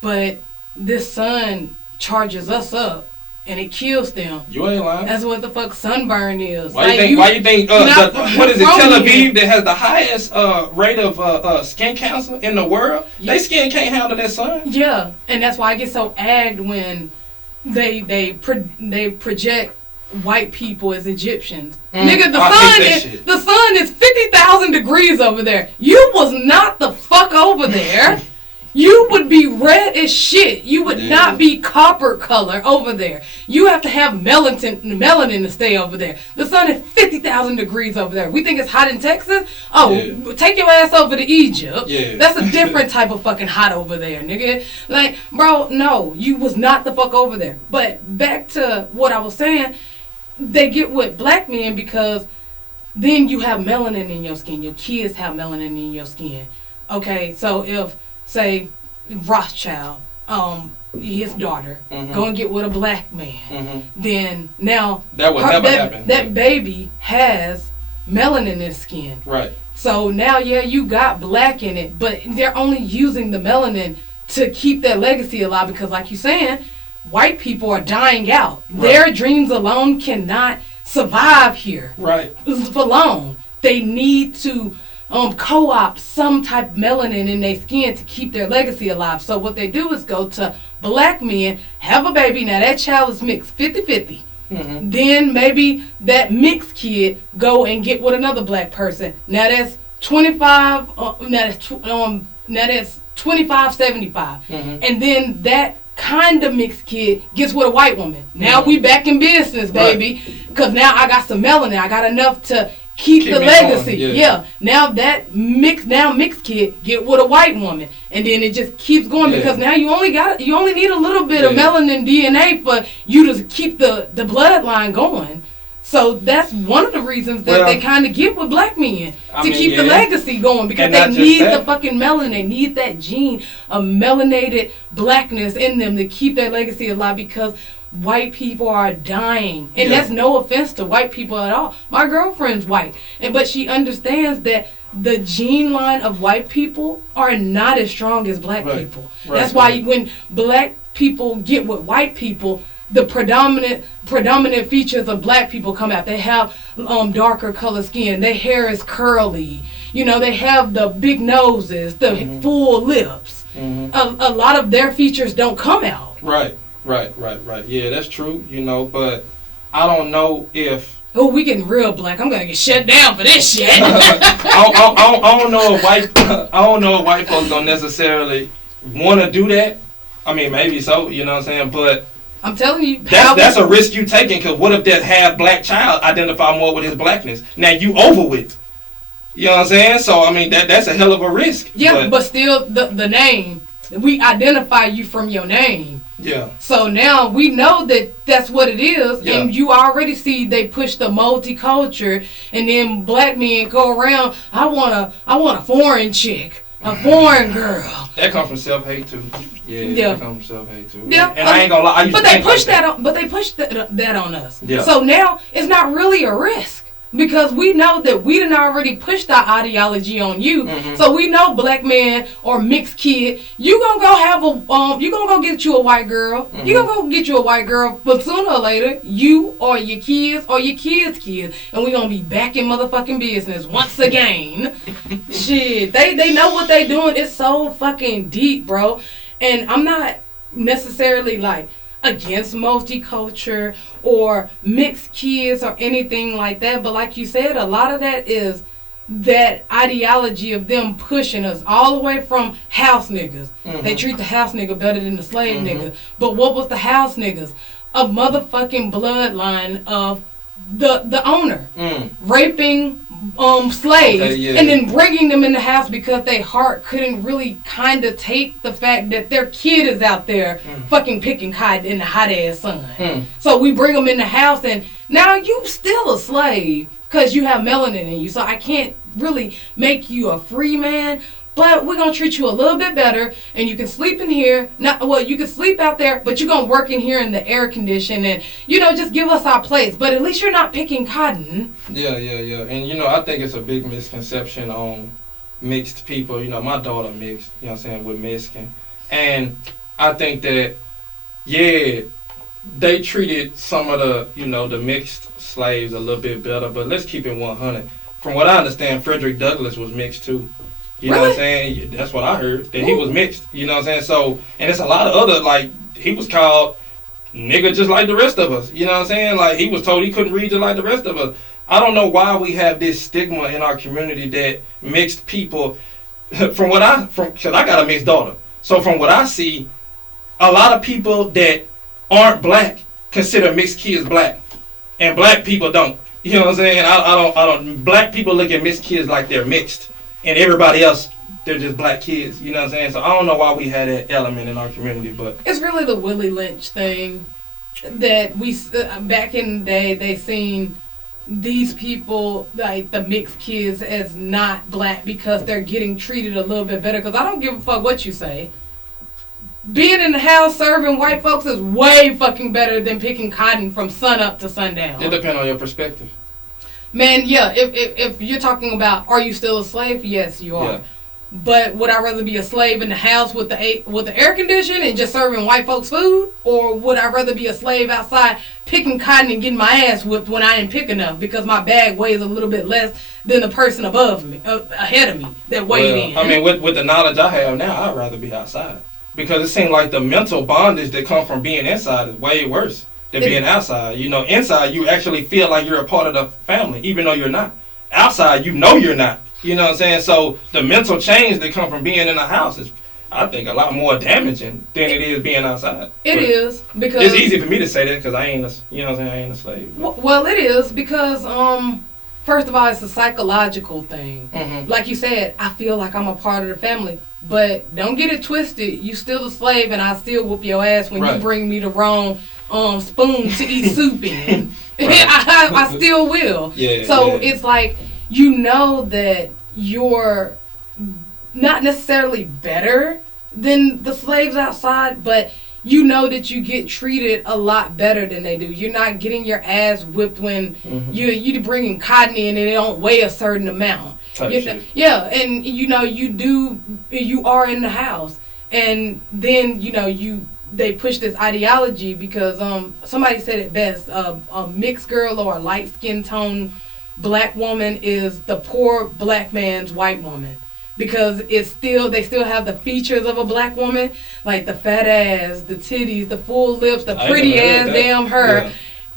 but this sun charges us up and it kills them. You ain't lying. That's what the fuck sunburn is. Why you think what is it, Tel Aviv that has the highest rate of skin cancer in the world? Yeah. They skin can't handle that sun. Yeah, and that's why I get so agged when they project white people as Egyptians. Nigga, the sun is 50,000 degrees over there. You was not the fuck over there. You would be red as shit. You would not be copper color over there. You have to have melanin to stay over there. The sun is 50,000 degrees over there. We think it's hot in Texas? Oh, take your ass over to Egypt. Yeah. That's a different type of fucking hot over there, nigga. Like, bro, no, you was not the fuck over there. But back to what I was saying, they get with black men because then you have melanin in your skin. Your kids have melanin in your skin. Okay, so if, say, Rothschild, his daughter, go and get with a black man, then now that baby has melanin in his skin. Right. So now, you got black in it, but they're only using the melanin to keep their legacy alive because, like you're saying, white people are dying out. Right. Their dreams alone cannot survive here. Right. For long. They need to co-opt some type of melanin in their skin to keep their legacy alive. So what they do is go to black men, have a baby. Now that child is mixed 50-50. Then maybe that mixed kid go and get with another black person. Now that's 25. Now that's 25-75. And then that kind of mixed kid gets with a white woman. Now we back in business, baby. Because now I got some melanin. I got enough to keep the legacy. Yeah. Now that mixed kid get with a white woman, and then it just keeps going because now you only need a little bit of melanin DNA for you to keep the bloodline going. So that's one of the reasons that they kind of get with black men to keep the legacy going because they need the fucking melanin. They need that gene of melanated blackness in them to keep their legacy alive because white people are dying. And that's no offense to white people at all. My girlfriend's white, but she understands that the gene line of white people are not as strong as black people. That's why when black people get with white people, the predominant features of black people come out. They have darker color skin. Their hair is curly. They have the big noses, the full lips. A lot of their features don't come out. Right. Yeah, that's true. But I don't know if oh, we getting real black. I'm gonna get shut down for this shit. I don't know if white folks don't necessarily want to do that. I mean, maybe so. You know what I'm saying? But I'm telling you, that's a risk you taking. Because what if that half black child identify more with his blackness? Now you over with. You know what I'm saying? So I mean, that's a hell of a risk. Yeah, but still, the name, we identify you from your name. Yeah. So now we know that that's what it is, and you already see they push the multicultural, and then black men go around. I want a foreign chick, a foreign girl. That comes from self-hate too. Yeah. That comes from self-hate too. Yeah. And I ain't gonna lie. But they push that on us. Yeah. So now it's not really a risk. Because we know that we done already pushed our ideology on you, so we know black man or mixed kid, you gonna go have you gonna go get you a white girl, you gonna go get you a white girl, but sooner or later, you or your kids kids, and we gonna be back in motherfucking business once again. Shit, they know what they doing. It's so fucking deep, bro, and I'm not necessarily like against multicultural or mixed kids or anything like that, but like you said, a lot of that is that ideology of them pushing us all the way from house niggas. They treat the house nigga better than the slave nigga. But what was the house niggas? A motherfucking bloodline of the owner raping slaves and then bringing them in the house because their heart couldn't really kind of take the fact that their kid is out there fucking picking cotton in the hot ass sun. So we bring them in the house, and now you still a slave because you have melanin in you. So I can't really make you a free man, but we're going to treat you a little bit better, and you can sleep in here. You can sleep out there, but you're going to work in here in the air condition, and, just give us our place. But at least you're not picking cotton. Yeah. And, I think it's a big misconception on mixed people. My daughter mixed, with Mexican. And I think that, they treated some of the, the mixed slaves a little bit better, but let's keep it 100. From what I understand, Frederick Douglass was mixed, too. You know what I'm saying? That's what I heard, that he was mixed. You know what I'm saying? So, and it's a lot of other, he was called nigga just like the rest of us. You know what I'm saying? Like, he was told he couldn't read just like the rest of us. I don't know why we have this stigma in our community that mixed people, because I got a mixed daughter. So from what I see, a lot of people that aren't black consider mixed kids black. And black people don't. You know what I'm saying? I don't, black people look at mixed kids like they're mixed. And everybody else, they're just black kids. You know what I'm saying? So I don't know why we had that element in our community, but it's really the Willie Lynch thing that we back in the day they seen these people like the mixed kids as not black because they're getting treated a little bit better. Because I don't give a fuck what you say. Being in the house serving white folks is way fucking better than picking cotton from sun up to sundown. It depends on your perspective. Man, yeah, if you're talking about are you still a slave? Yes, you are. Yeah. But would I rather be a slave in the house with the air conditioning and just serving white folks food? Or would I rather be a slave outside picking cotton and getting my ass whipped when I ain't pick enough because my bag weighs a little bit less than the person above me, ahead of me that weighed in? I mean, with the knowledge I have now, I'd rather be outside. Because it seems like the mental bondage that comes from being inside is way worse than being outside. Inside you actually feel like you're a part of the family, even though you're not. Outside, you're not. You know what I'm saying? So the mental change that come from being in the house is, I think, a lot more damaging than it is being outside. It is because it's easy for me to say that because I ain't a slave. Well, it is because first of all, it's a psychological thing. Like you said, I feel like I'm a part of the family. But don't get it twisted. You still a slave, and I still whoop your ass when you bring me the wrong spoon to eat soup in. I still will. It's like that you're not necessarily better than the slaves outside, but that you get treated a lot better than they do. You're not getting your ass whipped when you're bringing cotton in and it don't weigh a certain amount. And you are in the house, and then they push this ideology because somebody said it best, a mixed girl or a light skin tone black woman is the poor black man's white woman, because they still have the features of a black woman, like the fat ass, the titties, the full lips, the pretty ass damn hair,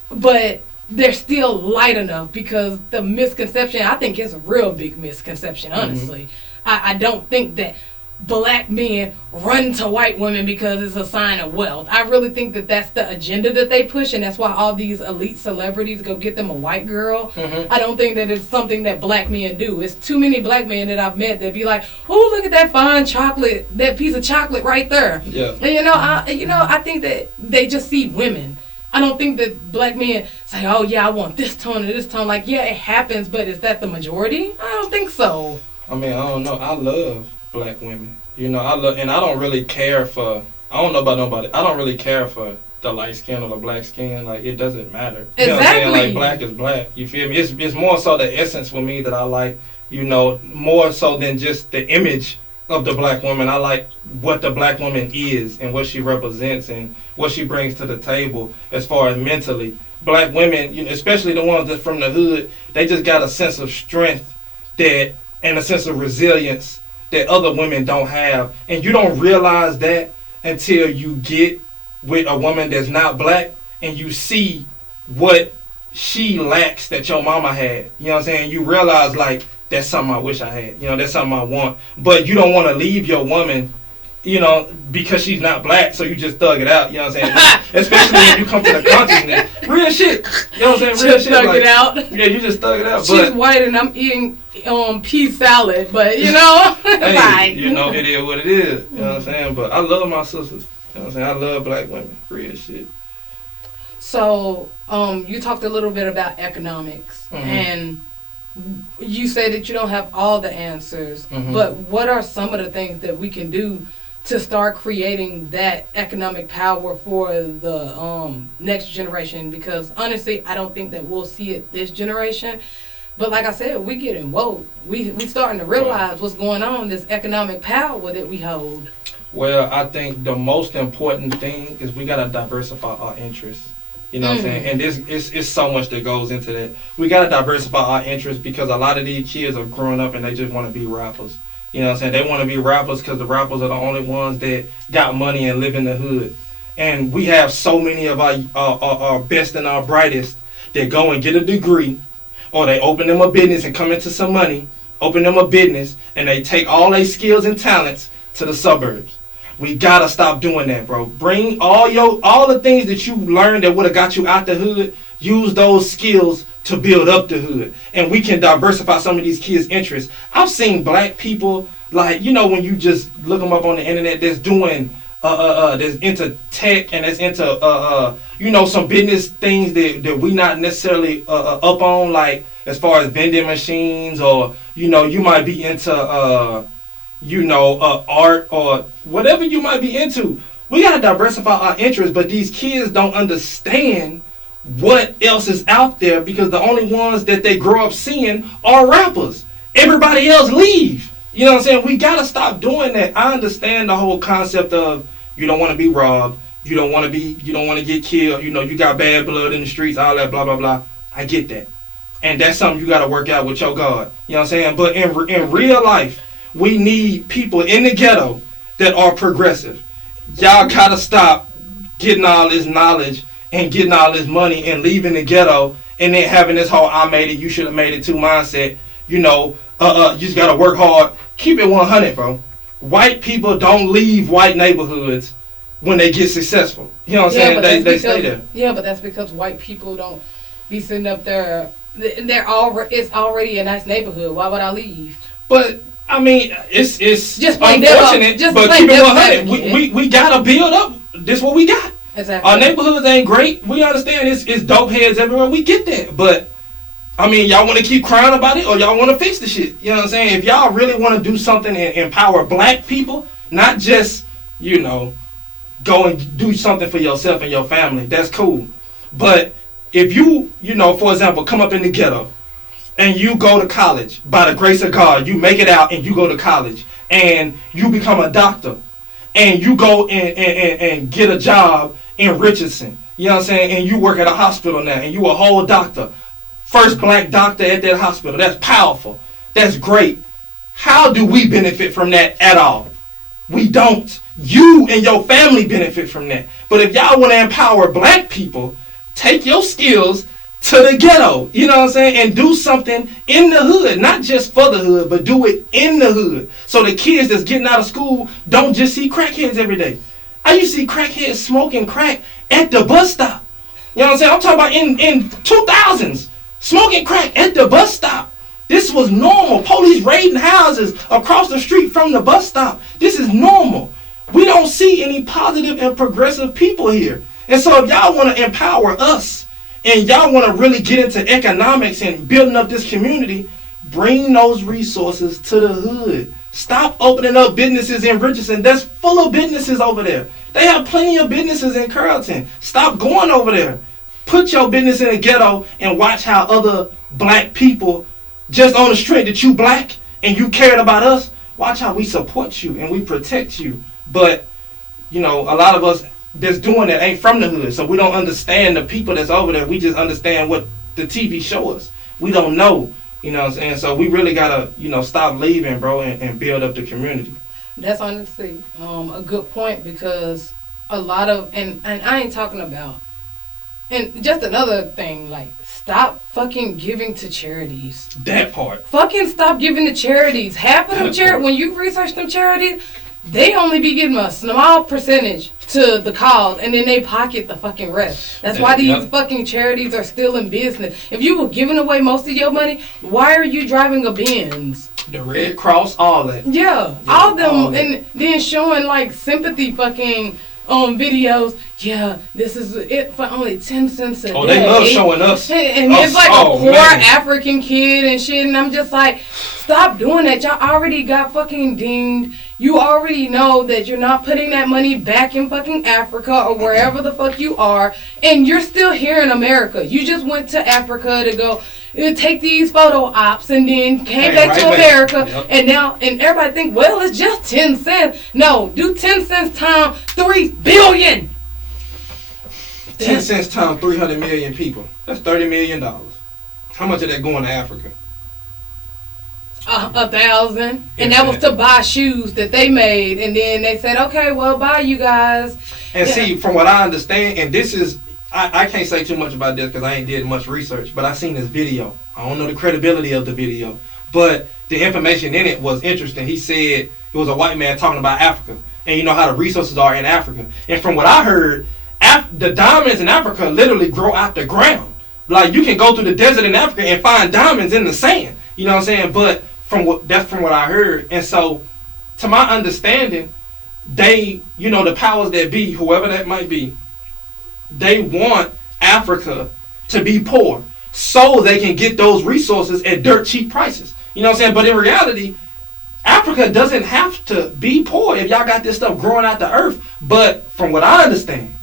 but they're still light enough, because the misconception, I think it's a real big misconception, honestly. I don't think that black men run to white women because it's a sign of wealth. I really think that that's the agenda that they push, and that's why all these elite celebrities go get them a white girl. I don't think that it's something that black men do. It's too many black men that I've met that be like, oh, look at that fine chocolate, that piece of chocolate right there. Yeah. And I think that they just see women. I don't think that black men say, oh yeah, I want this tone and this tone. Like, yeah, it happens, but is that the majority? I don't think so. I mean, I don't know. I love black women. And I don't really care for, I don't know about nobody, I don't really care for the light skin or the black skin. Like, it doesn't matter. Exactly. You know what I'm saying? Like, black is black. You feel me? It's more so the essence for me that I like, more so than just the image of the black woman. I like what the black woman is and what she represents and what she brings to the table as far as mentally. Black women, especially the ones that's from the hood, they just got a sense of strength and a sense of resilience that other women don't have. And you don't realize that until you get with a woman that's not black and you see what she lacks that your mama had. You know what I'm saying? You realize, like, that's something I wish I had. That's something I want. But you don't want to leave your woman, because she's not black, so you just thug it out. You know what I'm saying? Especially when you come to the consciousness. Real shit. You know what I'm saying? Real shit. Thug it out. Yeah, you just thug it out. She's white and I'm eating pea salad, but hey, right. It is what it is. You know what I'm saying? But I love my sisters. You know what I'm saying? I love black women. Real shit. So, you talked a little bit about economics, and you say that you don't have all the answers, but what are some of the things that we can do to start creating that economic power for the next generation? Because honestly, I don't think that we'll see it this generation. But like I said, we getting woke. We starting to realize what's going on, this economic power that we hold. Well, I think the most important thing is we got to diversify our interests. You know what I'm saying? And it's so much that goes into that. We got to diversify our interests because a lot of these kids are growing up and they just want to be rappers. You know what I'm saying? They want to be rappers because the rappers are the only ones that got money and live in the hood. And we have so many of our best and our brightest that go and get a degree, or they open them a business and come into some money, open them a business, and they take all their skills and talents to the suburbs. We gotta stop doing that, bro. Bring all the things that you learned that would have got you out the hood. Use those skills to build up the hood, and we can diversify some of these kids' interests. I've seen black people, like, when you just look them up on the internet, that's doing that's into tech and that's into some business things that we not necessarily up on, like as far as vending machines, or you might be into art or whatever you might be into. We got to diversify our interests, but these kids don't understand what else is out there because the only ones that they grow up seeing are rappers. Everybody else leave. You know what I'm saying? We got to stop doing that. I understand the whole concept of you don't want to be robbed, you don't want to get killed, you got bad blood in the streets, all that, blah, blah, blah. I get that. And that's something you got to work out with your God. You know what I'm saying? But in real life, we need people in the ghetto that are progressive. Y'all gotta stop getting all this knowledge and getting all this money and leaving the ghetto and then having this whole I made it, you should have made it too mindset. You just gotta work hard. Keep it 100, bro. White people don't leave white neighborhoods when they get successful. You know what I'm saying? They stay there. Yeah, but that's because white people don't be sitting up there. It's already a nice neighborhood. Why would I leave? But I mean, it's just unfortunate, but keep it 100. We gotta build up. This what we got. Exactly. Our neighborhoods ain't great. We understand it's dope heads everywhere. We get that, but I mean, y'all want to keep crying about it, or y'all want to fix the shit? You know what I'm saying? If y'all really want to do something and empower black people, not just go and do something for yourself and your family, that's cool. But if you for example, come up in the ghetto, and you go to college, by the grace of God, you make it out and you go to college and you become a doctor and you go and get a job in Richardson, you know what I'm saying, and you work at a hospital now and you a whole doctor, first black doctor at that hospital. That's powerful. That's great. How do we benefit from that at all? We don't. You and your family benefit from that. But if y'all want to empower black people, take your skills, to the ghetto, you know what I'm saying, and do something in the hood, not just for the hood, but do it in the hood. So the kids that's getting out of school don't just see crackheads every day. I used to see crackheads smoking crack at the bus stop. You know what I'm saying? I'm talking about in 2000s, smoking crack at the bus stop. This was normal. Police raiding houses across the street from the bus stop. This is normal. We don't see any positive and progressive people here. And so if y'all want to empower us and y'all want to really get into economics and building up this community, bring those resources to the hood. Stop opening up businesses in Richardson. That's full of businesses over there. They have plenty of businesses in Carrollton. Stop going over there. Put your business in the ghetto and watch how other black people, just on the strength that you black and you cared about us, watch how we support you and we protect you. But, you know, a lot of us that's doing that ain't from the hood, so we don't understand the people that's over there. We just understand what the TV show us. We don't know, you know what I'm saying? So we really gotta, you know, stop leaving, bro, and build up the community. That's honestly a good point, because a lot of, and I ain't talking about, and just another thing, like, stop fucking giving to charities. That part. Fucking stop giving to charities. Half of them charities, when you research them charities, they only be getting a small percentage to the cause, and then they pocket the fucking rest. That's why these fucking charities are still in business. If you were giving away most of your money, why are you driving a Benz? The Red Cross, all that. Yeah, all them, and then showing like sympathy fucking videos. Yeah, this is it for only 10 cents a day. Oh, they love showing us. And it's like a poor African kid and shit, and I'm just like, stop doing that. Y'all already got fucking dinged. You already know that you're not putting that money back in fucking Africa or wherever the fuck you are, and you're still here in America. You just went to Africa to go take these photo ops and then came back to America. Yep. And now, and everybody think, well, it's just 10 cents. No, do 10 cents times 3 billion. 10 cents times 300 million people. That's $30 million. How much of that going to Africa? 1,000. And that was to buy shoes that they made. And then they said, okay, well, bye, you guys. And see, from what I understand, and this is, I can't say too much about this because I ain't did much research, but I seen this video. I don't know the credibility of the video, but the information in it was interesting. He said it was a white man talking about Africa, and you know how the resources are in Africa. And from what I heard, the diamonds in Africa literally grow out the ground. Like, you can go through the desert in Africa and find diamonds in the sand. You know what I'm saying? But that's from what I heard. And so, to my understanding, they, you know, the powers that be, whoever that might be, they want Africa to be poor so they can get those resources at dirt cheap prices. You know what I'm saying? But in reality, Africa doesn't have to be poor if y'all got this stuff growing out the earth. But from what I understand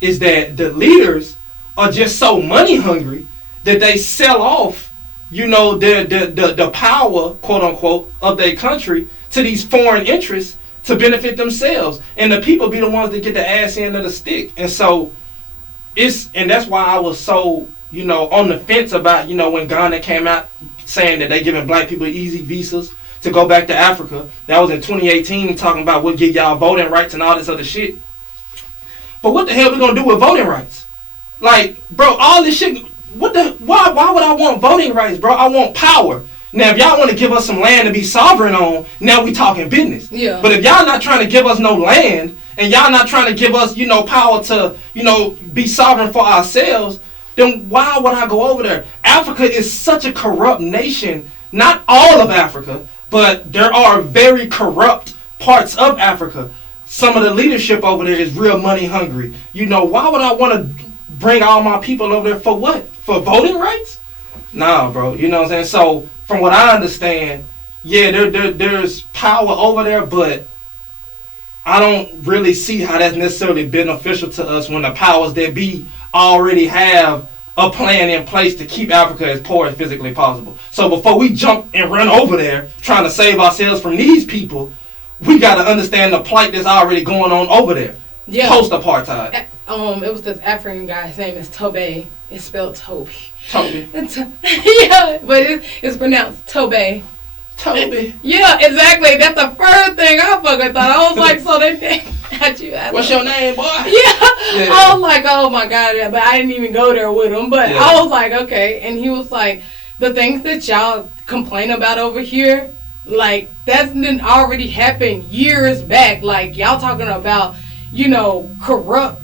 is that the leaders are just so money hungry that they sell off, you know, the power, quote unquote, of their country to these foreign interests to benefit themselves. And the people be the ones that get the ass end of the stick. And so and that's why I was so, you know, on the fence about, you know, when Ghana came out saying that they giving black people easy visas to go back to Africa. That was in 2018, talking about we'll give y'all voting rights and all this other shit. But what the hell we gonna do with voting rights? Like, bro, all this shit, why would I want voting rights, bro? I want power. Now, if y'all want to give us some land to be sovereign on, now we talking business. Yeah. But if y'all not trying to give us no land, and y'all not trying to give us, you know, power to, you know, be sovereign for ourselves, then why would I go over there? Africa is such a corrupt nation. Not all of Africa, but there are very corrupt parts of Africa. Some of the leadership over there is real money hungry. You know, why would I want to bring all my people over there for what? For voting rights? Nah, bro. You know what I'm saying? So, from what I understand, yeah, there's power over there, but I don't really see how that's necessarily beneficial to us when the powers that be already have a plan in place to keep Africa as poor as physically possible. So before we jump and run over there trying to save ourselves from these people, we got to understand the plight that's already going on over there. Yeah. Post-apartheid. It was this African guy. His name is Tobe. It's spelled Toby. Toby. Yeah, but it's pronounced Tobe. Toby. Yeah, exactly. That's the first thing I fucking thought. I was like, so they got you. What's your name, boy? Yeah, I was like, oh my God, yeah, but I didn't even go there with him. But I was like, okay. And he was like, the things that y'all complain about over here, like, that's didn't already happened years back. Like, y'all talking about, corrupt,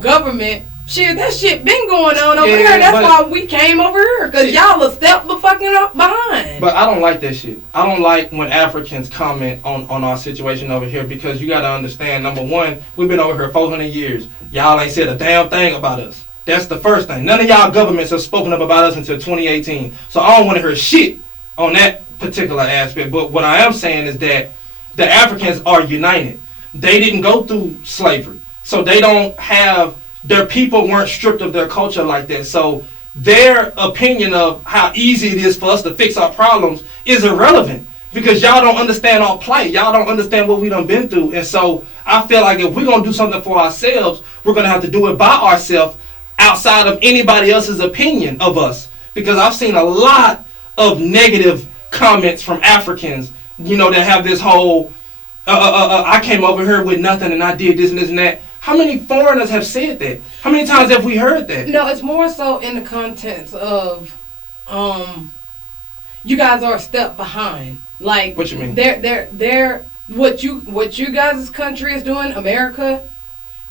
government. Shit, that shit been going on over here. That's why we came over here. Because y'all a step the fucking up behind. But I don't like that shit. I don't like when Africans comment on our situation over here, because you got to understand, number one, we've been over here 400 years. Y'all ain't said a damn thing about us. That's the first thing. None of y'all governments have spoken up about us until 2018. So I don't want to hear shit on that particular aspect. But what I am saying is that the Africans are united. They didn't go through slavery. So they don't have... Their people weren't stripped of their culture like that. So their opinion of how easy it is for us to fix our problems is irrelevant, because y'all don't understand our plight. Y'all don't understand what we done been through. And so I feel like if we're going to do something for ourselves, we're going to have to do it by ourselves, outside of anybody else's opinion of us. Because I've seen a lot of negative comments from Africans, that have this whole, I came over here with nothing and I did this and this and that. How many foreigners have said that? How many times have we heard that? No, it's more so in the context of, you guys are a step behind. Like, what you mean? They're what you guys' country is doing, America.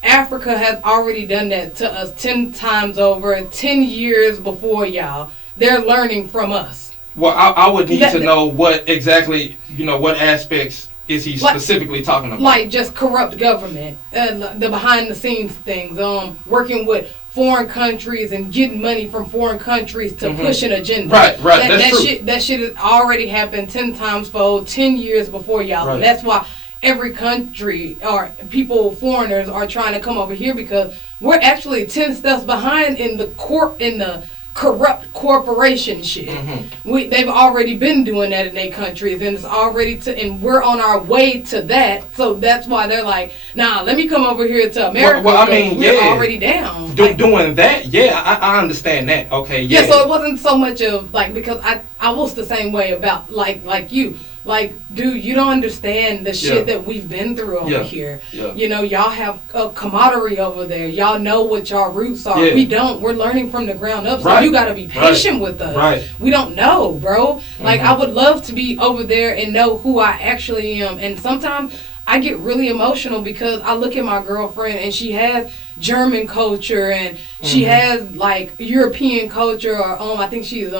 Africa has already done that to us 10 times over, 10 years before y'all. They're learning from us. Well, I would need to know what exactly, what aspects is he specifically talking about? Like just corrupt government, the behind the scenes things, working with foreign countries and getting money from foreign countries to push an agenda. Right. That's true. That shit has already happened 10 times fold, 10 years before y'all. Right. And that's why every country or people, foreigners, are trying to come over here, because we're actually 10 steps behind in the corrupt corporation shit. They've already been doing that in their countries, and it's already and we're on our way to that. So that's why they're like, nah, let me come over here to America. Well, I mean, we're already down. Doing that, I understand that. Okay, yeah. So it wasn't so much of like, because I was the same way about like you. Like, dude, you don't understand the shit that we've been through over here. Yeah. Y'all have a camaraderie over there. Y'all know what y'all roots are. Yeah. We don't. We're learning from the ground up. So you got to be patient with us. Right. We don't know, bro. Like, I would love to be over there and know who I actually am. And sometimes I get really emotional because I look at my girlfriend and she has German culture and she has, like, European culture, or I think she's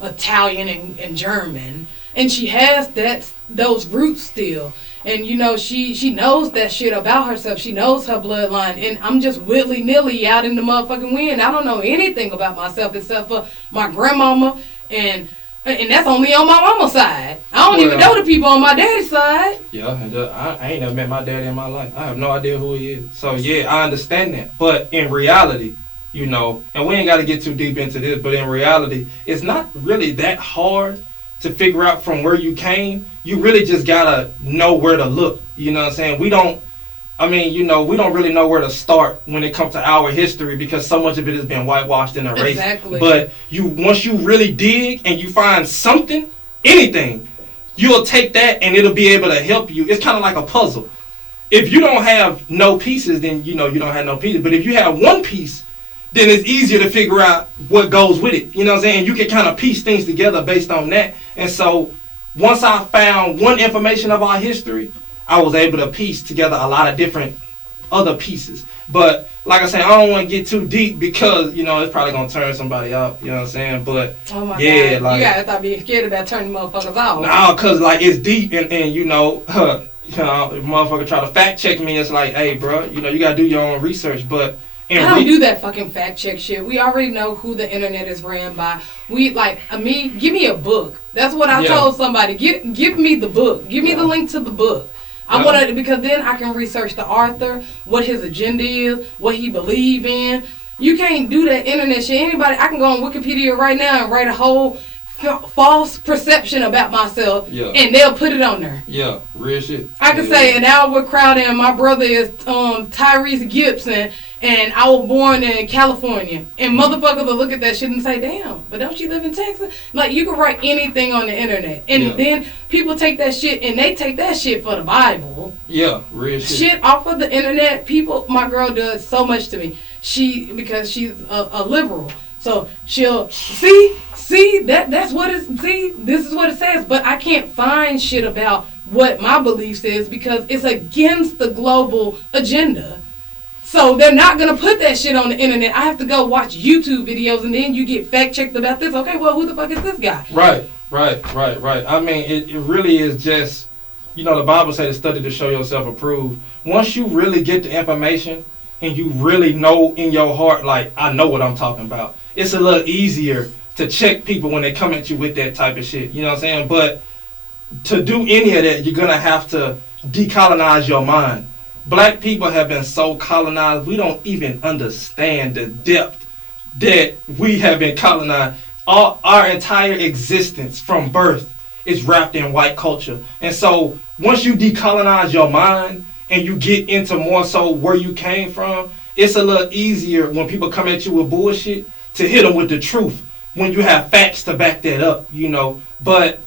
Italian and German. And she has those roots still. And, she knows that shit about herself. She knows her bloodline. And I'm just willy-nilly out in the motherfucking wind. I don't know anything about myself except for my grandmama. And that's only on my mama's side. I don't even know the people on my daddy's side. Yeah, I ain't never met my daddy in my life. I have no idea who he is. So, yeah, I understand that. But in reality, and we ain't got to get too deep into this, but in reality, it's not really that hard to figure out from where you came. You really just gotta know where to look. You know what I'm saying? We don't really know where to start when it comes to our history, because so much of it has been whitewashed and erased. Exactly. But once you really dig and you find something, anything, you'll take that and it'll be able to help you. It's kind of like a puzzle. If you don't have no pieces, then you don't have no pieces. But if you have one piece, then it's easier to figure out what goes with it. You know what I'm saying? You can kind of piece things together based on that. And so once I found one information of our history, I was able to piece together a lot of different other pieces. But like I said, I don't want to get too deep because, it's probably going to turn somebody out. You know what I'm saying? But oh my God. Like, you got to stop being scared about turning motherfuckers out. No, because like it's deep and motherfucker try to fact check me. It's like, hey, bro, you got to do your own research. But I don't do that fucking fact check shit. We already know who the internet is ran by. Give me a book. That's what I told somebody. Give me the book. Give me the link to the book. I want to, because then I can research the author, what his agenda is, what he believe in. You can't do that internet shit. I can go on Wikipedia right now and write a whole false perception about myself, and they'll put it on there. Yeah, real shit. I can say an Albert Crowder and my brother is Tyrese Gibson, and I was born in California. And motherfuckers will look at that shit and say, damn, but don't you live in Texas? Like, you can write anything on the internet. And then people take that shit, and they take that shit for the Bible. Yeah, real shit. Shit off of the internet. People, my girl does so much to me. Because she's a liberal. So she'll, that's what this is what it says. But I can't find shit about what my beliefs is because it's against the global agenda. So they're not going to put that shit on the internet. I have to go watch YouTube videos and then you get fact checked about this. Okay, well, who the fuck is this guy? Right. I mean, it really is just, the Bible says to study to show yourself approved. Once you really get the information and you really know in your heart, like, I know what I'm talking about, it's a little easier to check people when they come at you with that type of shit. You know what I'm saying? But to do any of that, you're going to have to decolonize your mind. Black people have been so colonized, we don't even understand the depth that we have been colonized. Our entire existence from birth is wrapped in white culture. And so once you decolonize your mind and you get into more so where you came from, it's a little easier when people come at you with bullshit to hit them with the truth when you have facts to back that up, But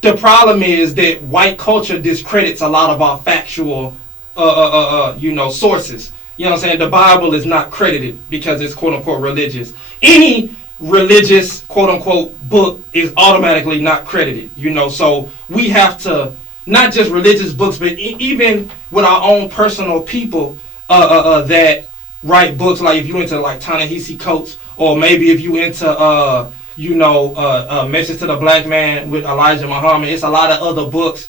the problem is that white culture discredits a lot of our factual sources. You know what I'm saying? The Bible is not credited because it's quote unquote religious. Any religious quote unquote book is automatically not credited. So we have to, not just religious books, but even with our own personal people that write books, like if you into like Ta-Nehisi Coates, or maybe if you into Message to the Black Man with Elijah Muhammad. It's a lot of other books.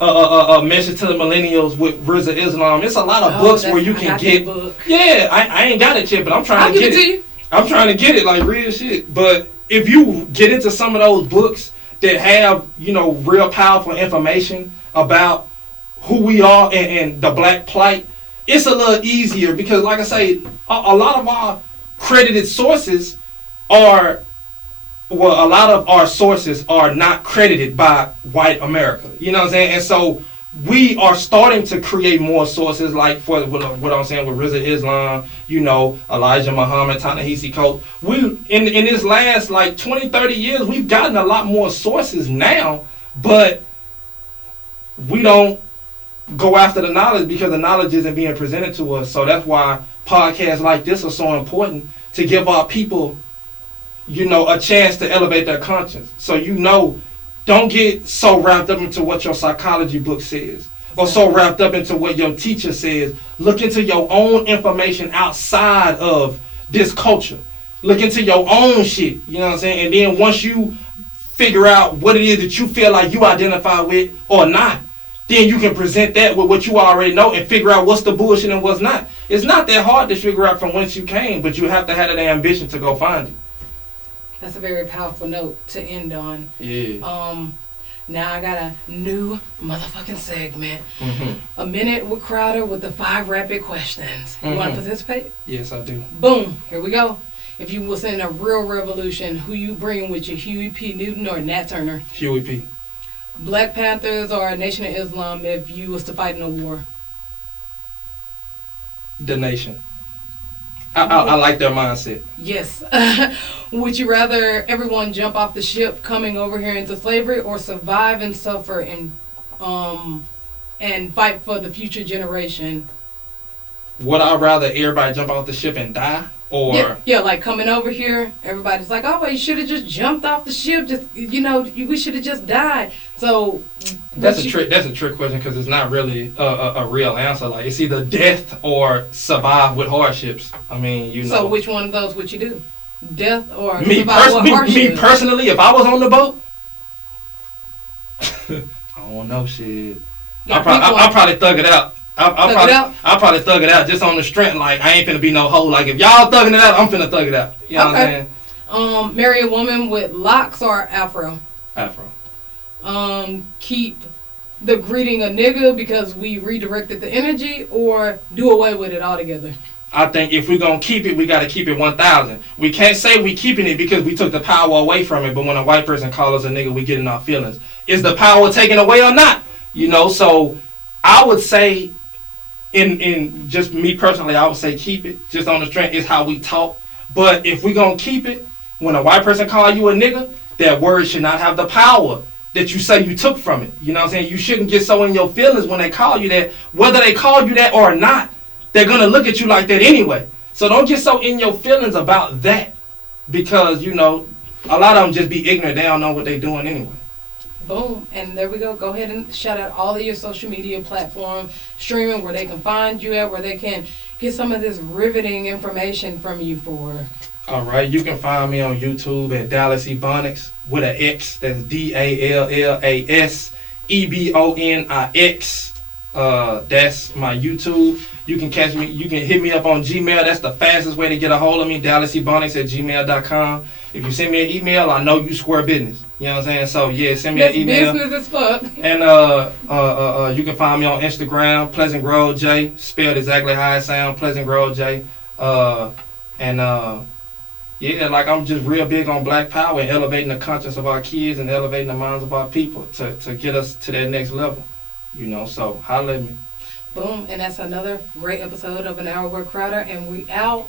Message to the Millennials with Rizza Islam. It's a lot of books where you can get. Yeah, I ain't got it yet, but I'm trying to get it. I'm trying to get it, like real shit. But if you get into some of those books that have, real powerful information about who we are and the black plight, it's a little easier because, like I say, a lot of our credited sources are. Well, a lot of our sources are not credited by white America. You know what I'm saying? And so we are starting to create more sources, like for what I'm saying with Rizza Islam, Elijah Muhammad, Ta-Nehisi Coates. We in this last like 20, 30 years, we've gotten a lot more sources now, but we don't go after the knowledge because the knowledge isn't being presented to us. So that's why podcasts like this are so important to give our people a chance to elevate their conscience. So don't get so wrapped up into what your psychology book says or so wrapped up into what your teacher says. Look into your own information outside of this culture. Look into your own shit, you know what I'm saying? And then once you figure out what it is that you feel like you identify with or not, then you can present that with what you already know and figure out what's the bullshit and what's not. It's not that hard to figure out from whence you came, but you have to have that ambition to go find it. That's a very powerful note to end on. Yeah. Now I got a new motherfucking segment. Mm-hmm. A minute with Crowder with the 5 rapid questions. You want to participate? Yes, I do. Boom. Here we go. If you was in a real revolution, who you bringing with you, Huey P. Newton or Nat Turner? Huey P. Black Panthers or Nation of Islam if you was to fight in a war? The Nation. I like their mindset. Yes. Would you rather everyone jump off the ship coming over here into slavery or survive and suffer and fight for the future generation? Would I rather everybody jump off the ship and die? Or yeah, like coming over here, everybody's like, oh, well, you should have just jumped off the ship. Just we should have just died. So that's a trick. That's a trick question because it's not really a real answer. Like it's either death or survive with hardships. I mean, So which one of those would you do? Death or survive with hardships? Me personally, if I was on the boat, I don't know shit. I'll probably thug it out. I'll probably thug it out just on the strength. Like I ain't finna be no hoe. Like if y'all thugging it out, I'm finna thug it out. You know what I'm saying? Marry a woman with locks or afro? Afro. Keep the greeting a nigga because we redirected the energy, or do away with it altogether? I think if we're going to keep it, we got to keep it 1,000. We can't say we keeping it because we took the power away from it, but when a white person calls us a nigga, we get in our feelings. Is the power taken away or not? You know, so I would say, in just me personally, I would say keep it. Just on the strength is how we talk. But if we're going to keep it, when a white person call you a nigga, that word should not have the power that you say you took from it. You know what I'm saying? You shouldn't get so in your feelings when they call you that. Whether they call you that or not, they're going to look at you like that anyway. So don't get so in your feelings about that. Because, you know, a lot of them just be ignorant. They don't know what they're doing anyway. Boom. And there we go. Go ahead and shout out all of your social media platforms, streaming, where they can find you at, where they can get some of this riveting information from you for. All right. You can find me on YouTube at Dallas Ebonix with an X. That's DALLAS EBONIX. That's my YouTube. You can catch me. You can hit me up on Gmail. That's the fastest way to get a hold of me. DallasEbonix@gmail.com. If you send me an email, I know you square business. You know what I'm saying? So yeah, send me an email. Business as fuck. And you can find me on Instagram, Pleasant Grove J, spelled exactly how it sounds, Pleasant Grove J. Yeah, like I'm just real big on Black Power and elevating the conscience of our kids and elevating the minds of our people to get us to that next level. You know, so holla at me. Boom, and that's another great episode of An Hour with Crowder, and we out.